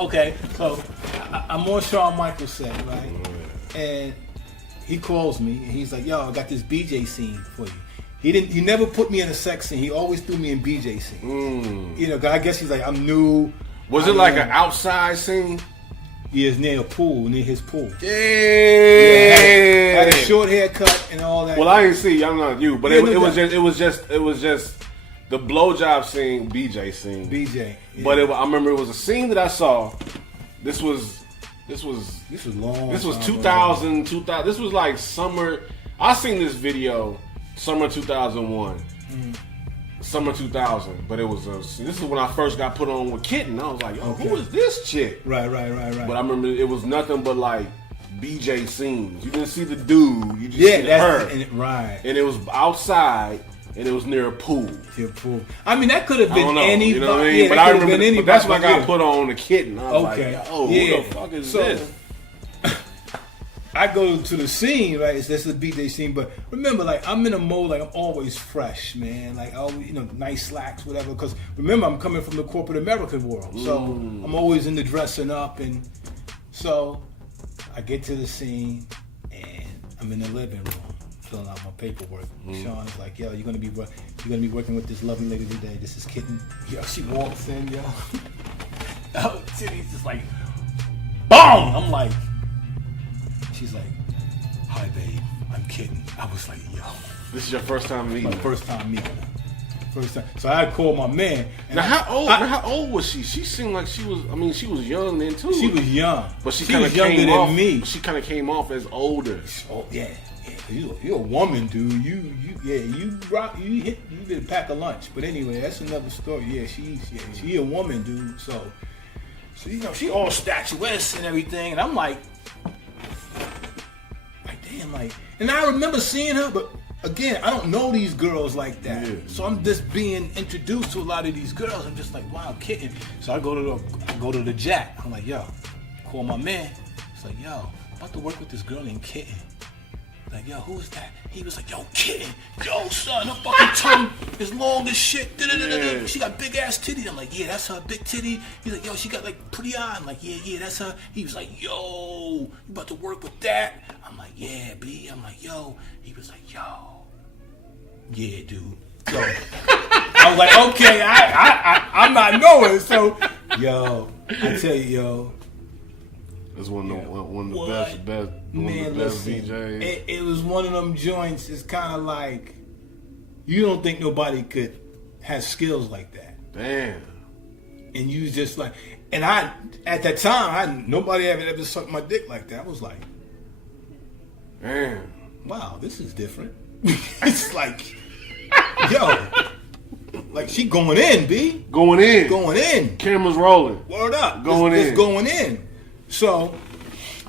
I'm on Shawn Michaels' set, right? And he calls me, and he's like, yo, I got this BJ scene for you. He never put me in a sex scene. He always threw me in BJ scene. Cause I guess he's like, I'm new. Was it like an outside scene? Yeah, it's near his pool. Yeah. Had a short haircut and all that. Well, I didn't see. I'm not you, but it was just the blowjob scene, BJ scene. BJ. Yeah. But I remember it was a scene that I saw. This was long. This was 2000. This was like summer. I seen this video summer 2001. Summer 2000, but this is when I first got put on with Kitten. I was like, oh, who is this chick? Right. But I remember it was nothing but like BJ scenes. You didn't see the dude, you just see her. Right. And it was outside, and it was near a pool. I mean, that could have been anybody. You know what I mean? Yeah, but I remember, but that's when I got put on the Kitten. I was like, oh, who the fuck is this? I go to the scene, right? That's the BJ scene, but remember, like, I'm in a mode, like, I'm always fresh, man. Like, always, nice slacks, whatever. Because remember, I'm coming from the corporate American world, so I'm always in the dressing up, and so I get to the scene, and I'm in the living room filling out my paperwork. Shawn's like, yo, you're gonna be working with this lovely lady today. This is Kitten. Yo, she walks in, yo. Oh, titties just like, boom. I'm like. She's like, hi, babe, I'm Kitten. I was like, yo. This is your first time meeting her? My first time meeting her. First time. So I called my man. Now, how old was she? She seemed like she was young then, too. She was young. But she kind of younger than me. She kind of came off as older. Oh, yeah. You're a woman, dude. You did a pack of lunch. But anyway, that's another story. Yeah, she a woman, dude. So she all statuesque and everything. And I'm like, damn, like, and I remember seeing her, but again, I don't know these girls like that. Yeah. So I'm just being introduced to a lot of these girls. I'm just like, wow, Kitten. So I go to the Jack. I'm like, yo, call my man. It's like, yo, I'm about to work with this girl named Kitten. Like, yo, who's that? He was like, yo, Kitten. Yo, son, her fucking tongue is long as shit. Yeah. She got big ass titties. I'm like, yeah, that's her big titty. He's like, yo, she got like pretty eye. I'm like, yeah, that's her. He was like, yo, you about to work with that? I'm like, yeah, B. I'm like, yo. He was like, yo, yeah, dude. So I was like, okay, I'm not knowing. So, yo, I tell you, yo, It's one of the best listen, VJs. It was one of them joints. It's kind of like you don't think nobody could have skills like that. Damn. And you just like, and I at that time, nobody ever sucked my dick like that. I was like, damn. Wow, this is different. It's like, yo, like she going in, B. Going in. Going in. Cameras rolling. Word up. It's going in. So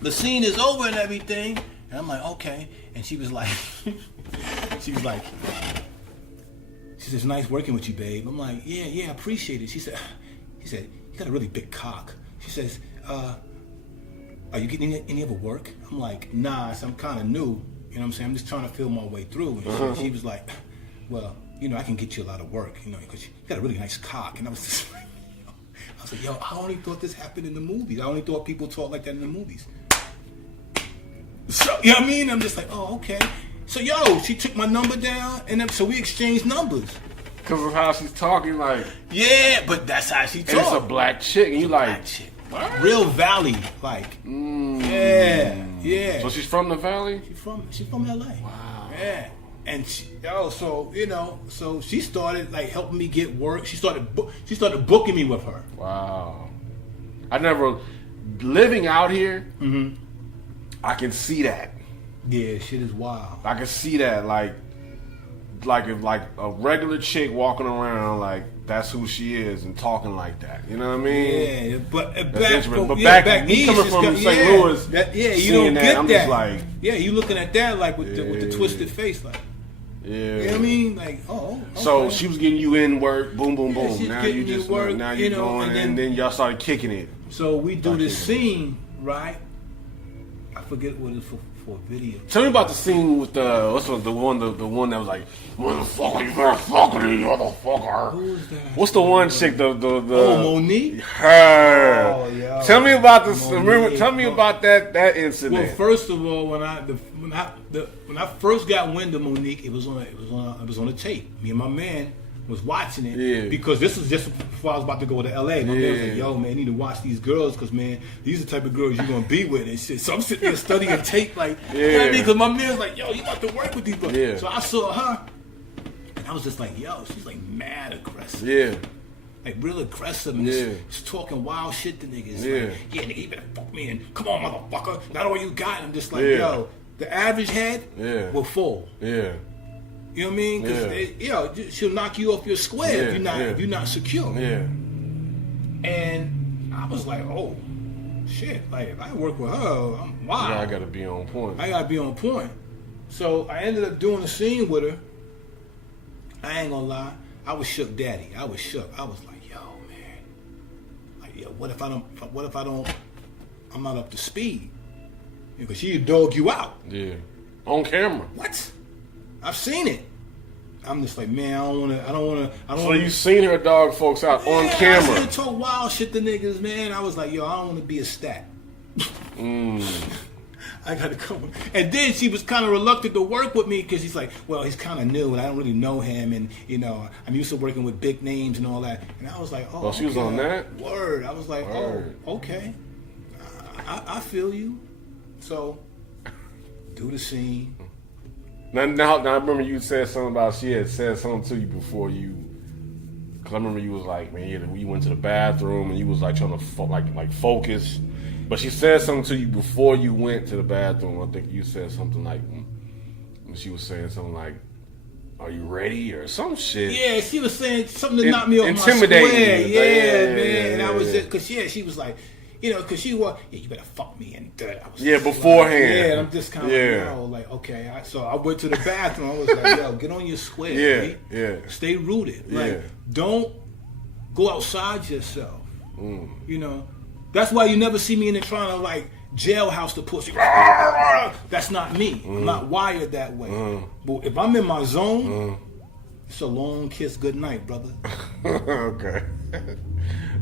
the scene is over and everything, and I'm like, okay. And she was like, she says, nice working with you, babe. I'm like, yeah, I appreciate it. She said, you got a really big cock. She says, are you getting any other work? I'm like, nah, so I'm kind of new. You know what I'm saying? I'm just trying to feel my way through. And she was like, well, you know, I can get you a lot of work, you know, because you got a really nice cock. And I was just like, yo, I only thought this happened in the movies. I only thought people talk like that in the movies. So, you know what I mean? I'm just like, oh, okay. So, yo, she took my number down, and then, so we exchanged numbers. Because of how she's talking, like... Yeah, but that's how she talks. And it's a black chick, and you like... Black chick. What? Real Valley, like. Yeah. So she's from the Valley? She's from LA. Wow. Yeah. And so you know, so she started like helping me get work. She started booking me with her. Wow. I never living out here. Mm-hmm. I can see that. Yeah, shit is wild. I can see that, like if like a regular chick walking around, like that's who she is and talking like that. You know what I mean? Yeah, but back me coming from St. Louis, you don't get that. I'm just like, you looking at that like with the twisted face, like. Yeah. You know what I mean? Like, oh. Okay. So she was getting you in work, boom, boom, boom. She's now getting you just work, now you're going, and then y'all started kicking it. So we do this scene, right? I forget what it's for a video. Tell me about the scene with the one that was like, motherfucker, you better fuck with me, motherfucker. Who's that? What's the one chick? The Monique. Her. Oh yeah. Tell me about this. Tell me about that incident. Well, first of all, when I first got wind of Monique, it was on a tape. Me and my man was watching it because this was just before I was about to go to LA. My man was like, yo, man, I need to watch these girls because, man, these are the type of girls you're going to be with and shit. So I'm sitting there studying tape like, you know what I mean? Because my man was like, yo, you about to work with these girls. Yeah. So I saw her and I was just like, yo, she's like mad aggressive. Yeah. Like real aggressive and just talking wild shit to niggas. Like, nigga, you better fuck me and come on, motherfucker. Not all you got. And I'm just like, yo, the average head will fall. Yeah. You know what I mean? Because she'll knock you off your square if you're not secure. Yeah. And I was like, oh shit! Like if I work with her, I'm wild. Yeah, I gotta be on point. So I ended up doing a scene with her. I ain't gonna lie, I was shook, daddy. I was shook. I was like, yo, man. Like, yo, what if I don't? I'm not up to speed. Because she'd dog you out. Yeah. On camera. What? I've seen it. I'm just like, man, I don't wanna. So you seen her dog folks out on camera? I seen her talk wild shit to niggas, man. I was like, yo, I don't want to be a stat. I gotta come. And then she was kind of reluctant to work with me because she's like, well, he's kind of new and I don't really know him, and you know, I'm used to working with big names and all that. And I was like, oh, well, she was on that. Word. I was like, Word. Oh, okay. I feel you. So, do the scene. Now, I remember you said something about she had said something to you before you. Because I remember you was like, man, you went to the bathroom and you was like trying to like focus. But she said something to you before you went to the bathroom. I think you said something like, she was saying something like, are you ready or some shit? Yeah, she was saying something to knock me off my square. Yeah, man. And I was just, because she was like, you know, because she was, you better fuck me. And I was beforehand. Like, and I'm just kind of like, okay. So I went to the bathroom. I was like, yo, get on your square. Yeah. Stay rooted. Like, don't go outside yourself. You know, that's why you never see me in there trying to like jailhouse the pussy. That's not me. I'm not wired that way. But if I'm in my zone, it's a long kiss, good night, brother. Okay.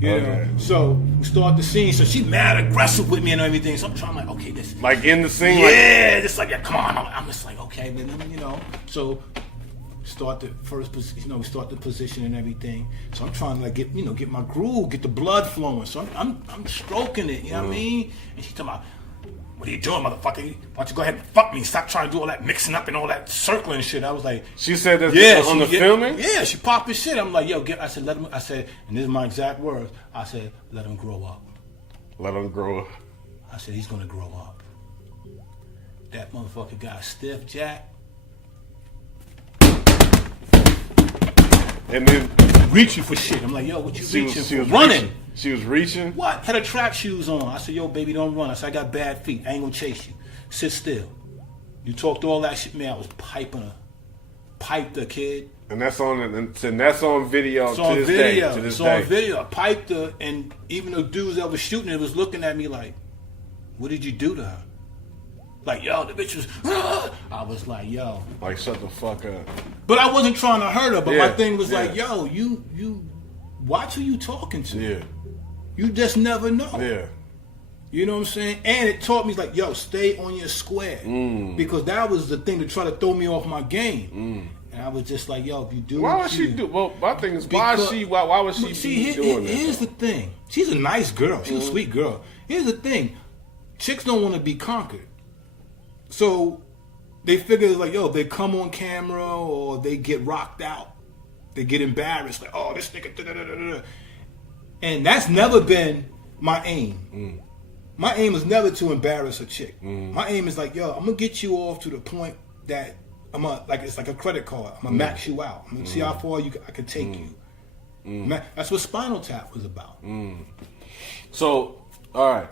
You know, so we start the scene. So she mad aggressive with me and everything. So I'm trying like, okay, this like in the scene. Yeah, just like, come on. I'm just like, okay, then you know. So start the first position, start the position and everything. So I'm trying to like get my groove, get the blood flowing. So I'm stroking it, you know what I mean? And she's talking about, what are you doing, motherfucker? Why don't you go ahead and fuck me? Stop trying to do all that mixing up and all that circling shit. I was like, she said that on the filming? Yeah, she popped his shit. I'm like, yo, I said, and this is my exact words. I said, let him grow up. Let him grow up. I said, he's gonna grow up. That motherfucker got stiff, Jack. And then reaching for shit. I'm like, yo, what you reaching for? She was running. She was reaching? What? Had her track shoes on. I said, yo, baby, don't run. I said, I got bad feet. I ain't gonna chase you. Sit still. You talked all that shit, man. I was piping her. Piped her, kid. And that's on video it's on video. to this It's day. on video. I piped her, and even the dudes that was shooting it was looking at me like, what did you do to her? Like, yo, the bitch was, I was like, yo. Like, shut the fuck up. But I wasn't trying to hurt her, but my thing was yeah. like, yo, you watch who you talking to. Yeah. You just never know. Yeah. You know what I'm saying? And it taught me, like, yo, stay on your square. Because that was the thing to try to throw me off my game. And I was just like, yo, if you do Why would she do? Well, my thing is, why would she be doing this? Here's the thing. She's a nice girl. She's a sweet girl. Here's the thing. Chicks don't want to be conquered. So they figure, like, yo, they come on camera or they get rocked out. They get embarrassed. Like, oh, this nigga, da-da-da-da-da. And that's never been my aim. My aim is never to embarrass a chick. My aim is like, yo, I'm going to get you off to the point that it's like a credit card. I'm going to max you out. I'm going to see how far I can take you. That's what Spinal Tap was about. So, all right.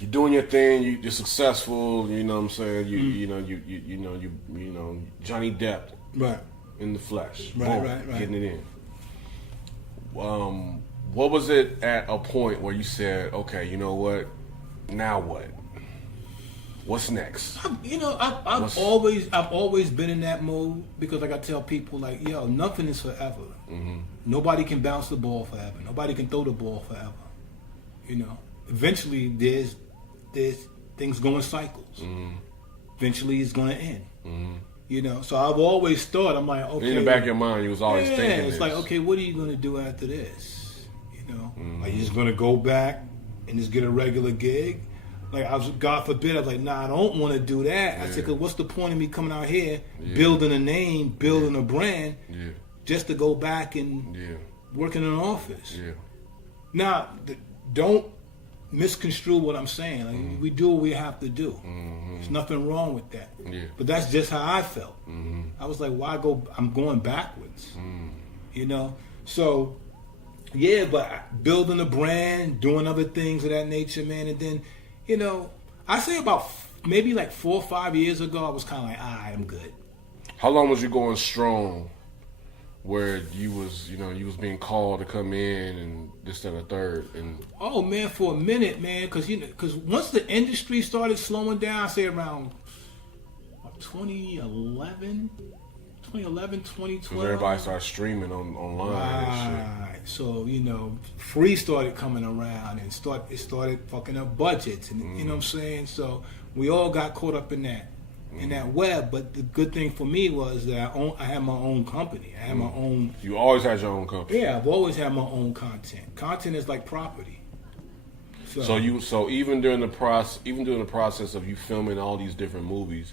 You're doing your thing. You're successful. You know what I'm saying. You know Johnny Depp, right, in the flesh. Right. Getting it in. What was it at a point where you said, okay, you know what? Now what? What's next? I've always been in that mode because, like I tell people, like, yo, nothing is forever. Nobody can bounce the ball forever. Nobody can throw the ball forever. You know, eventually there's things go in cycles. Eventually it's going to end. You know, so I've always thought, I'm like, okay. In the back of your mind, you was always thinking it's this. like, okay, what are you going to do after this? You know, are you just going to go back and just get a regular gig? Like, God forbid, I was like, nah, I don't want to do that. I said, cause what's the point of me coming out here, building a name, building a brand, just to go back and work in an office? Now, don't misconstrue what I'm saying. Like, we do what we have to do. There's nothing wrong with that. But that's just how I felt. I was like, why go? I'm going backwards. You know? So, yeah, but building a brand, doing other things of that nature, man. And then, you know, I say about maybe like 4 or 5 years ago, I was kind of like, I'm good. How long was you going strong where you was being called to come in and this, that, and the third? And oh, man, for a minute, man, because once the industry started slowing down, I say around 2011, 2012. Because everybody started streaming online and shit. So, you know, free started coming around and it started fucking up budgets. And you know what I'm saying? So we all got caught up in that web. But the good thing for me was that I had my own company. I had my own. You always had your own company. Yeah, I've always had my own content. Content is like property. So even during the process of you filming all these different movies,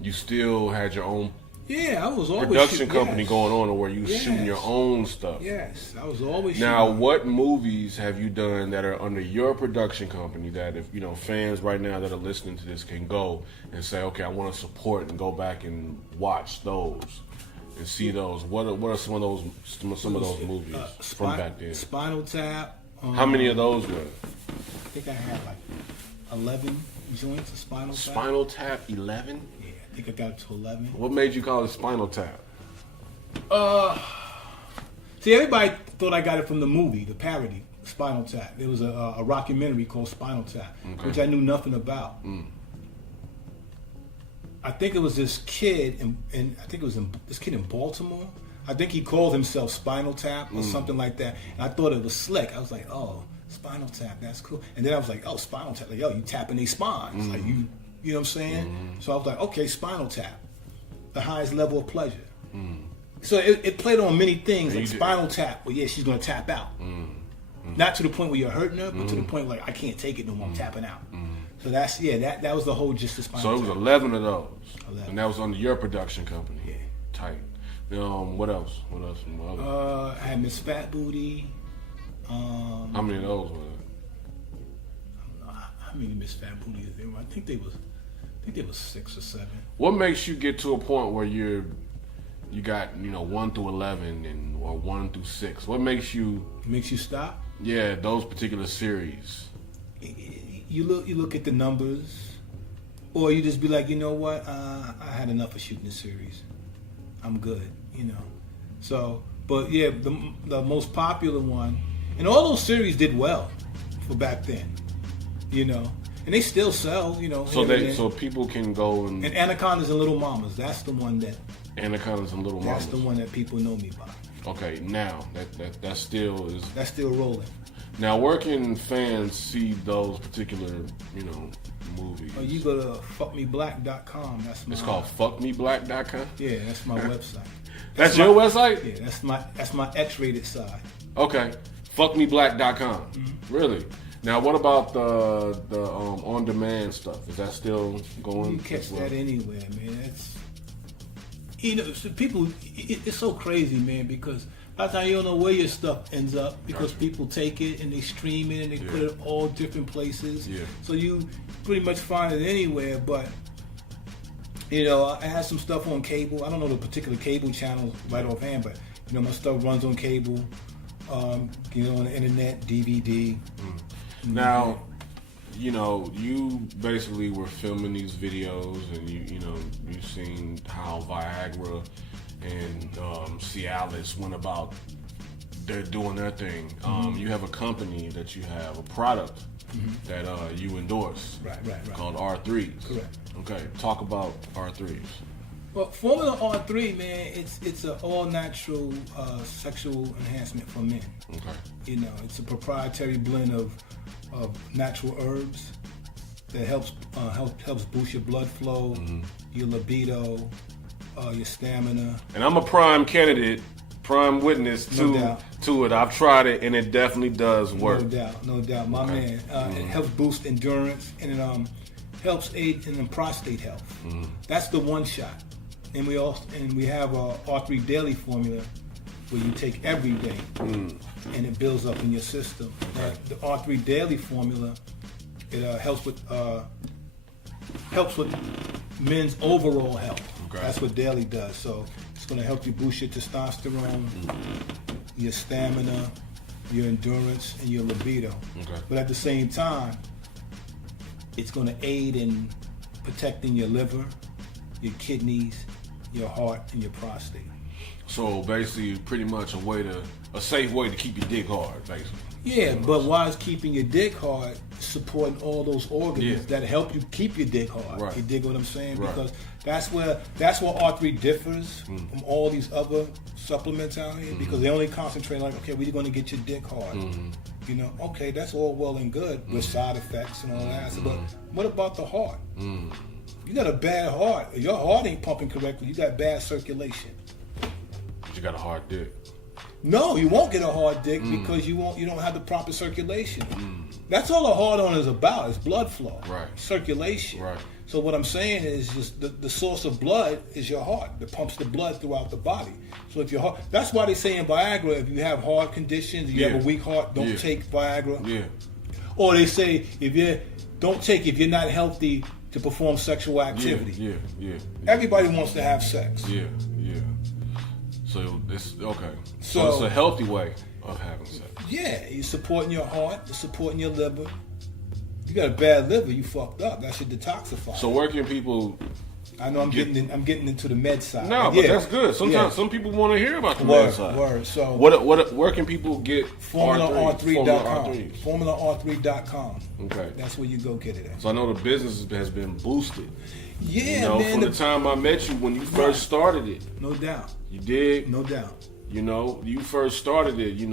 you still had your own. Yeah, I was always production company going on where you was shooting your own stuff. Yes, I was always Now, shooting. what movies have you done that are under your production company that if, you know, fans right now that are listening to this can go and say, okay, I want to support and go back and watch those and see those? What are some of those movies from back then? Spinal Tap. How many of those were? I think I had like 11 joints of Spinal Tap. Spinal Tap 11? I think I got to 11. What made you call it Spinal Tap? See, everybody thought I got it from the movie, the parody, Spinal Tap. There was a rockumentary called Spinal Tap, which I knew nothing about. I think it was this kid, and I think it was this kid in Baltimore. I think he called himself Spinal Tap or something like that. And I thought it was slick. I was like, oh, Spinal Tap, that's cool. And then I was like, oh, Spinal Tap, like, yo, you tapping these spines, like you know what I'm saying? So I was like, okay, Spinal Tap. the highest level of pleasure. So it played on many things, like Spinal Tap. Well, yeah, she's gonna tap out. Not to the point where you're hurting her, but to the point where, like, I can't take it no more. I'm tapping out. So that was the whole gist of Spinal Tap. So it was 11 of those, and that was under your production company. Yeah. Tight. What else? I had Miss Fat Booty. How many of those were there? How many Miss Fat Booty is there? I think there was 6 or 7. What makes you get to a point where you got 1 through 11 or 1 through 6? What makes you stop? Yeah, those particular series. You look at the numbers, or you just be like, you know what? I had enough of shooting this series. I'm good, So, but yeah, the most popular one, and all those series did well for back then, and they still sell, So people can go and Anacondas and Little Mamas. That's the one that. Anacondas and Little Mamas. That's the one that people know me by. Okay, now that still is. That's still rolling. Now, where can fans see those particular, movies? Oh, you go to fuckmeblack.com. It's called fuckmeblack.com? Yeah, that's my website. That's your website? Yeah, that's my X-rated side. Okay, fuckmeblack.com. Mm-hmm. Really? Now, what about the on-demand stuff? Is that still going? You catch that anywhere, man. People. It's so crazy, man, because a lot of times you don't know where your stuff ends up because people take it and they stream it and they put it all different places. Yeah. So you pretty much find it anywhere. But I have some stuff on cable. I don't know the particular cable channels right offhand, but my stuff runs on cable. On the internet, DVD. Now, you basically were filming these videos, and you've seen how Viagra and Cialis went about doing their thing. You have a company that you have, a product that you endorse, right, called R3s. Correct. Okay, talk about R3s. Well, Formula R3, man, it's an all-natural sexual enhancement for men. Okay. It's a proprietary blend of natural herbs that helps boost your blood flow, your libido, your stamina. And I'm a prime candidate, prime witness to it. I've tried it, and it definitely does work. No doubt, my man. It helps boost endurance, and it helps aid in prostate health. That's the one shot. And we have a R3 daily formula where you take every day, and it builds up in your system. Okay. The R3 daily formula, it helps with men's overall health. Okay. That's what daily does. So it's going to help you boost your testosterone, your stamina, your endurance, and your libido. Okay. But at the same time, it's going to aid in protecting your liver, your kidneys, your heart, and your prostate. So basically, pretty much a safe way to keep your dick hard, basically. Yeah, but while it's keeping your dick hard, supporting all those organs that help you keep your dick hard. Right. You dig what I'm saying? Right. Because that's where R3 differs from all these other supplements out here, because they only concentrate like, okay, we're going to get your dick hard. Okay, that's all well and good with side effects and all that. But what about the heart? You got a bad heart. Your heart ain't pumping correctly. You got bad circulation. But you got a hard dick. No, you won't get a hard dick because you don't have the proper circulation. That's all a hard on is about. Is blood flow, right? Circulation, right? So what I'm saying is just the source of blood is your heart that pumps the blood throughout the body. So if your heart, that's why they say in Viagra, if you have heart conditions, you have a weak heart, don't take Viagra. Yeah. Or they say if you're not healthy to perform sexual activity. Yeah. Everybody wants to have sex. Yeah. So it's okay. So it's a healthy way of having sex. Yeah, you're supporting your heart, you're supporting your liver. You got a bad liver, you fucked up. That should detoxify. So where can people? I know I'm getting into the med side. No, but that's good. Sometimes some people want to hear about the med side. Word. So where can people get FormulaR3.com? FormulaR3.com. Okay. That's where you go get it at. So I know the business has been boosted. Yeah, man. From the time I met you when you first started it. No doubt. You did? No doubt. You know, you first started it. You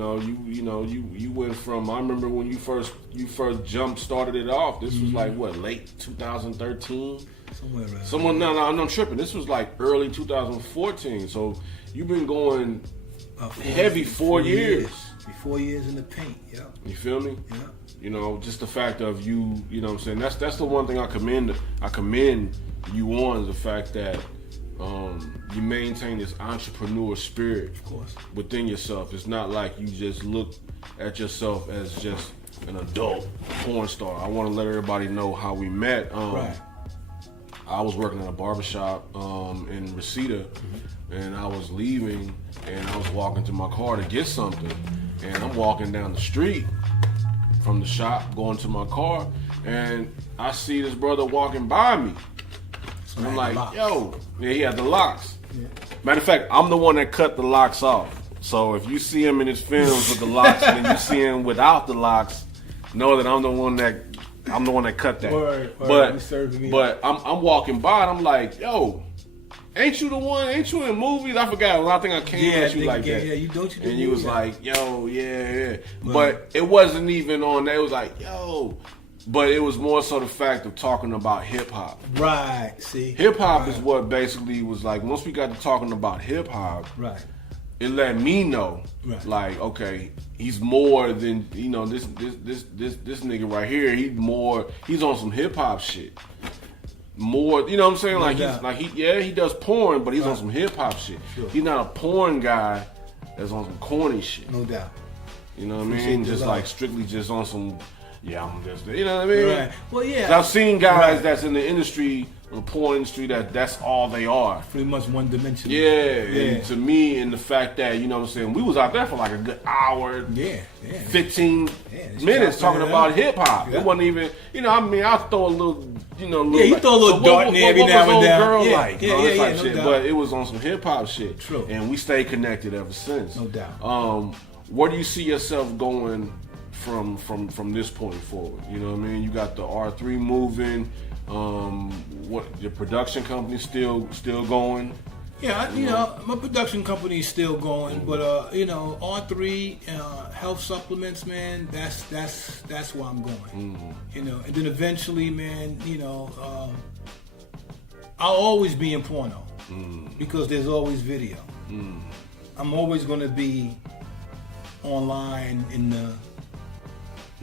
went from. I remember when you first jump started it off. This was like what, late 2013. Somewhere around. No, I'm tripping. This was like early 2014. So you've been going heavy 4 years. 4 years in the paint. Yeah. You feel me? Yeah. You know, just the fact of you. You know what I'm saying? That's the one thing I commend you on, is the fact that you maintain this entrepreneur spirit, of course, within yourself. It's not like you just look at yourself as just an adult porn star. I want to let everybody know how we met. Right. I was working at a barbershop in Reseda, and I was leaving, and I was walking to my car to get something, and I'm walking down the street from the shop going to my car, and I see this brother walking by me. And I'm like, yo, yeah, he had the locks. Yeah. Matter of fact, I'm the one that cut the locks off. So if you see him in his films with the locks, and then you see him without the locks, know that I'm the one that cut that. Word, but I'm walking by, and I'm like, yo, ain't you in movies? I forgot. I think I came at you like that. Yeah, you do. And you was like, yo, yeah. But it wasn't even on that. It was like, yo. But it was more so the fact of talking about hip hop. Right. See, hip hop is what basically was like. Once we got to talking about hip hop, right, it let me know, like, okay, he's more than, you know, this nigga right here. He's on some hip hop shit. More, you know what I'm saying? He does porn, but he's on some hip hop shit. Sure. He's not a porn guy that's on some corny shit. No doubt. You know what I mean? Just like strictly just on some. Yeah, I'm just, you know what I mean? Right. Well, yeah. I've seen guys that's in the industry, the porn industry, that's all they are. Pretty much one dimensional. Yeah. And to me, and the fact that, you know what I'm saying, we was out there for like a good hour, 15 minutes talking about hip hop. It wasn't even, you know, I mean, I'll throw a little, you know, you throw a little dart in there every now and then. Girl like, no shit. But it was on some hip hop shit. True. And we stayed connected ever since. No doubt. Where do you see yourself going from this point forward? You know what I mean? You got the R3 moving. What your production company still going? Yeah, you know, my production company is still going, but you know, R3 health supplements, man. That's where I'm going. You know, and then eventually, man, you know, I'll always be in porno because there's always video. I'm always going to be online in the.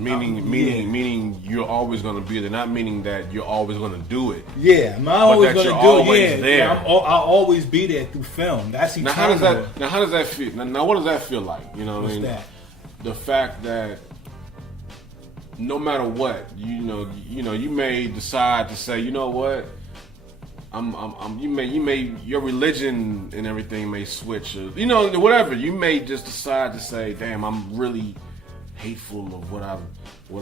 Meaning you're always going to be there, not meaning that you're always going to do it. Yeah, I'm always going to do it. There. I'll always be there through film. That's eternal. Now how does that feel? Now what does that feel like? You know what I mean? That? The fact that no matter what, you know, you may decide to say, you know what, you may your religion and everything may switch, or, you know, whatever. You may just decide to say, damn, I'm really hateful of what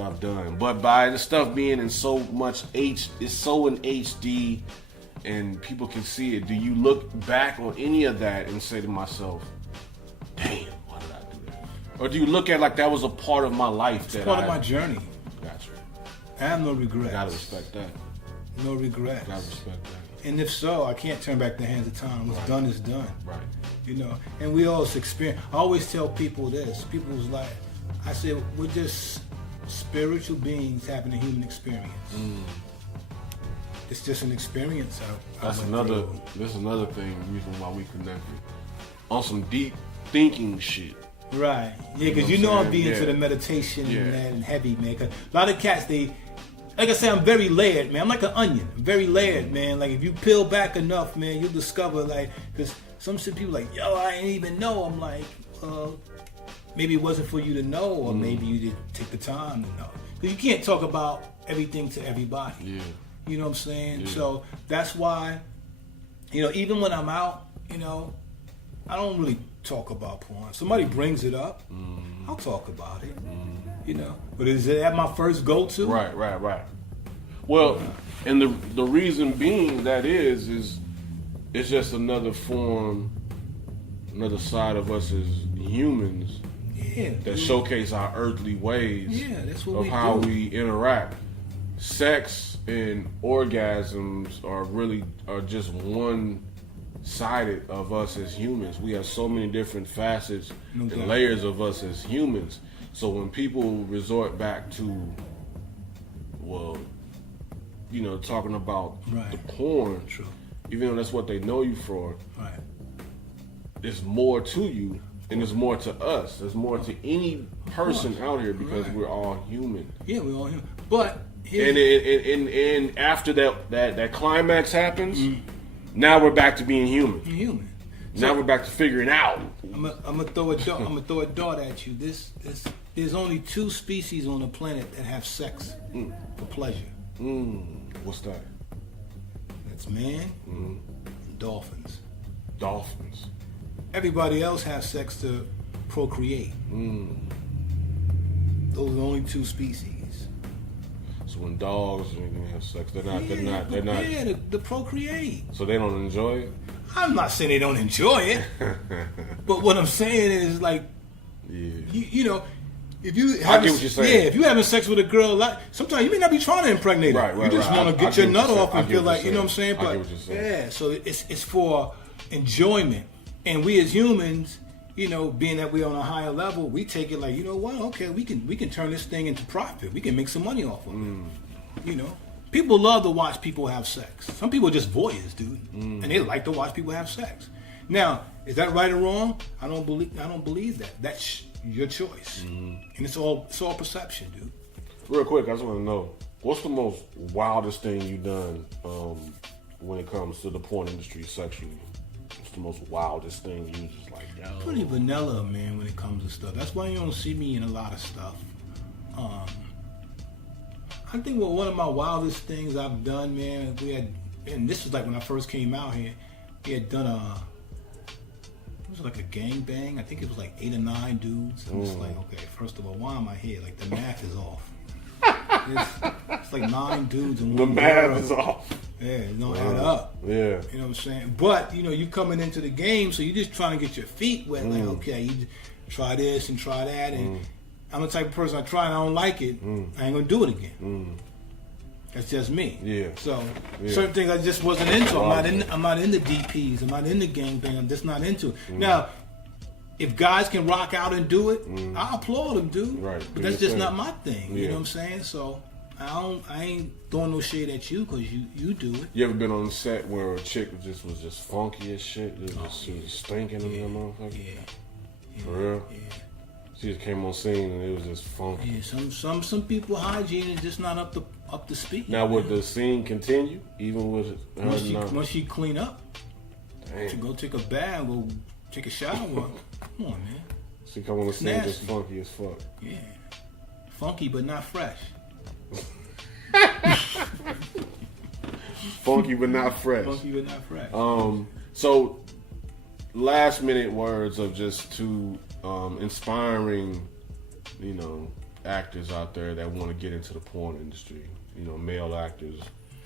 I've done, but by the stuff being in so much it's so in HD and people can see it, do you look back on any of that and say to myself, damn, why did I do that? Or do you look at like that was a part of my life, of my journey? Gotcha. I have no regrets. Gotta respect that. No regrets. Gotta respect that. And if so, I can't turn back the hands of time. What's done is done. Right. You know, and we all experience. I always tell people this. People was like, I said, we're just spiritual beings having a human experience. It's just an experience. That's another thing, reason why we connected. On some deep thinking shit. Right. Yeah, because you know I'm being into the meditation and that and heavy, man. 'Cause a lot of cats, like I said, I'm very layered, man. I'm like an onion. I'm very layered, man. Like if you peel back enough, man, you'll discover, like, because some shit people like, yo, I didn't even know. I'm like, maybe it wasn't for you to know, or maybe you didn't take the time to know. Because you can't talk about everything to everybody. Yeah. You know what I'm saying? Yeah. So that's why, you know, even when I'm out, you know, I don't really talk about porn. Somebody brings it up, I'll talk about it. You know, but is it at my first go-to? Right. Well, and the reason being that is it's just another form, another side of us as humans. Yeah, that showcase our earthly ways of how we interact. Sex and orgasms are just one sided of us as humans. We have so many different facets No doubt. and layers of us as humans. So when people resort back to, well, you know, talking about Right. the porn, True. even though that's what they know you for, Right. there's more to you and there's more to us. There's more to any person out here because Right. we're all human. Yeah, we all human. But And after that climax happens, now we're back to being human. you're human. Now we're back to figuring out. I'm gonna throw a dart at you. There's only 2 species on the planet that have sex for pleasure. What's that? That's man and dolphins. Dolphins. Everybody else has sex to procreate. Those are the only 2 species. So when dogs have sex, they're not. Yeah, to procreate. So they don't enjoy it. I'm not saying they don't enjoy it, but what I'm saying is like, Yeah. you know, if you I get what you're saying. yeah, if you having sex with a girl, like sometimes you may not be trying to impregnate her. Right, you just right. want to I get your get nut what you're off and saying. feel I get what like, you know what I'm saying. I get But what you're saying. yeah, so it's for enjoyment, and we as humans, you know, being that we're on a higher level, we take it like, you know what? Okay, we can turn this thing into profit. We can make some money off of it. You know, people love to watch people have sex. Some people are just voyeurs, dude, and they like to watch people have sex. Now, is that right or wrong? I don't believe that. That's your choice, and it's all perception, dude. Real quick, I just want to know, what's the most wildest thing you've done when it comes to the porn industry sexually? What's the most wildest thing you just like, yo? Pretty vanilla, man, when it comes to stuff. That's why you don't see me in a lot of stuff. I think one of my wildest things I've done, man, and this was like when I first came out here, we had done it was like a gangbang. I think it was like 8 or 9 dudes. I'm just like, okay, first of all, why am I here? Like the math is off. It's like 9 dudes and The one math girl. is off. Yeah, it don't add up. Yeah. You know what I'm saying? But, you know, you coming into the game, so you're just trying to get your feet wet. Like, okay, you try this and try that. And I'm the type of person, I try and I don't like it, I ain't going to do it again. That's just me. Yeah. So, Yeah. certain things I just wasn't into. I'm not into DPs. I'm not into gangbang. I'm just not into it. Now, if guys can rock out and do it, I applaud them, dude. Right. But Do that's your just thing. not my thing. Yeah. You know what I'm saying? So, I ain't throwing no shade at you because you do it. You ever been on a set where a chick was just funky as shit? She was stinking in that motherfucker? Yeah. For real? Yeah. She just came on scene and it was just funky. Yeah, some people hygiene is just not up to speed. Now, would the scene continue even with her? Once she clean up, Damn. to go take a bath, go take a shower. Come on, man. She come on the scene just Nasty. funky as fuck. Yeah, funky but not fresh. Funky but not fresh. Funky but not fresh. So, last minute words of just two inspiring, you know, actors out there that want to get into the porn industry. You know, male actors,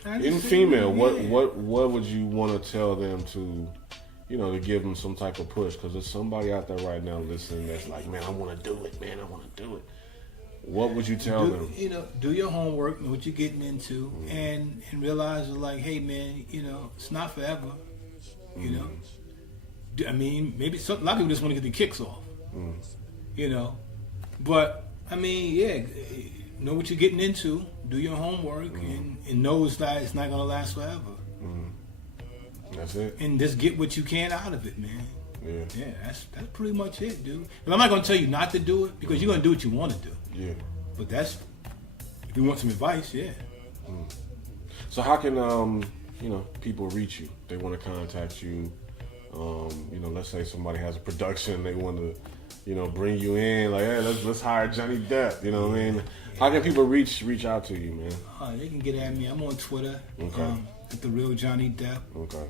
even female. What would you want to tell them to, you know, to give them some type of push? Because there's somebody out there right now listening that's like, man, I want to do it, man, I want to do it. What would you tell them? You know, do your homework, know what you're getting into, and realize like, hey, man, you know, it's not forever. You know, I mean, maybe a lot of people just want to get the kicks off. You know, but I mean, yeah, know what you're getting into, do your homework, and know it's not gonna last forever. That's it. And just get what you can out of it, man. Yeah. Yeah, that's pretty much it, dude. And I'm not gonna tell you not to do it because you're gonna do what you want to do. Yeah. But that's, if you want some advice, yeah. So how can you know, people reach you? They want to contact you. You know, let's say somebody has a production, they want to, you know, bring you in. Like, hey, let's hire Johnny Depp. You know what I mean? How can people reach out to you, man? They can get at me. I'm on Twitter. Okay. At the real Johnny Depp. Okay.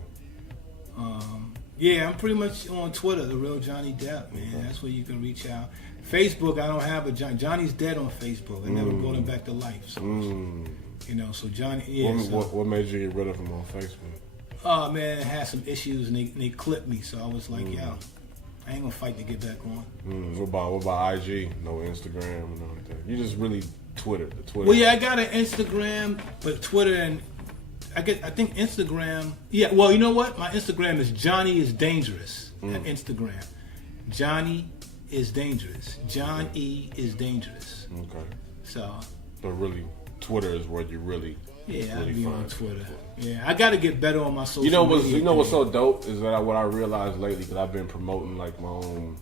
Yeah, I'm pretty much on Twitter, the real Johnny Depp, man. Okay. That's where you can reach out. Facebook, I don't have a Johnny's dead on Facebook. I never brought him back to life. So, you know, so Johnny. Yeah. What made you get rid of him on Facebook? Oh man, it had some issues and they clipped me, so I was like, yo, I ain't gonna fight to get back on. What about IG? No Instagram and all that. You just really Twitter. Well, yeah, I got an Instagram, but Twitter and I think Instagram. Yeah, well, you know what? My Instagram is Johnny is Dangerous at Instagram. Johnny is Dangerous. John E is Dangerous. Okay. So. But really, Twitter is where you really. Yeah, really I be on find Twitter. people. Yeah, I got to get better on my social. You know what's so dope is that what I realized lately, because I've been promoting like my own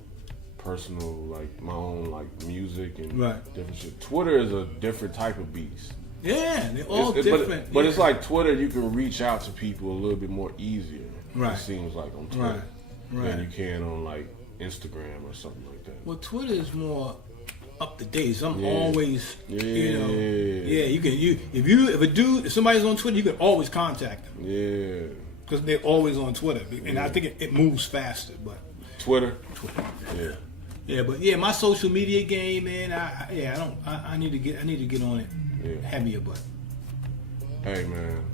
personal, like my own like music and different shit. Twitter is a different type of beast. Yeah, they're all different. But it's like Twitter, you can reach out to people a little bit more easier. Right. It seems like on Twitter than you can on like Instagram or something like that. Well, Twitter is more up to date. So I'm always, you know, if somebody's on Twitter, you can always contact them. Yeah. Because they're always on Twitter, and I think it moves faster. But Twitter. Yeah. Yeah, but my social media game, man. I need to get on it heavier, but. Hey, man.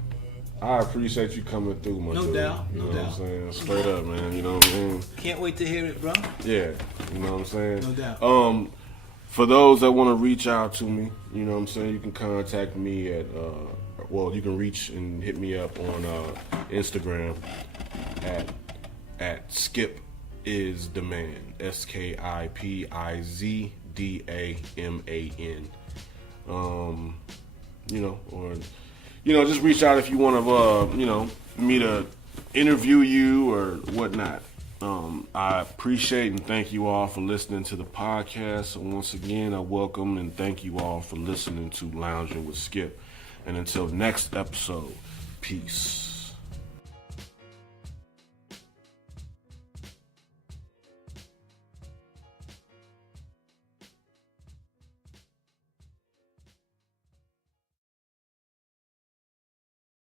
I appreciate you coming through, my dude. No doubt. You know what I'm saying? Straight up, man. You know what I mean? Can't wait to hear it, bro. Yeah. You know what I'm saying? No doubt. For those that want to reach out to me, you know what I'm saying, you can contact me at, you can reach and hit me up on Instagram at Skip is the Man, SKIPIZDAMAN. Just reach out if you want to, me to interview you or whatnot. I appreciate and thank you all for listening to the podcast. So once again, I welcome and thank you all for listening to Loungin with Skip. And until next episode, peace.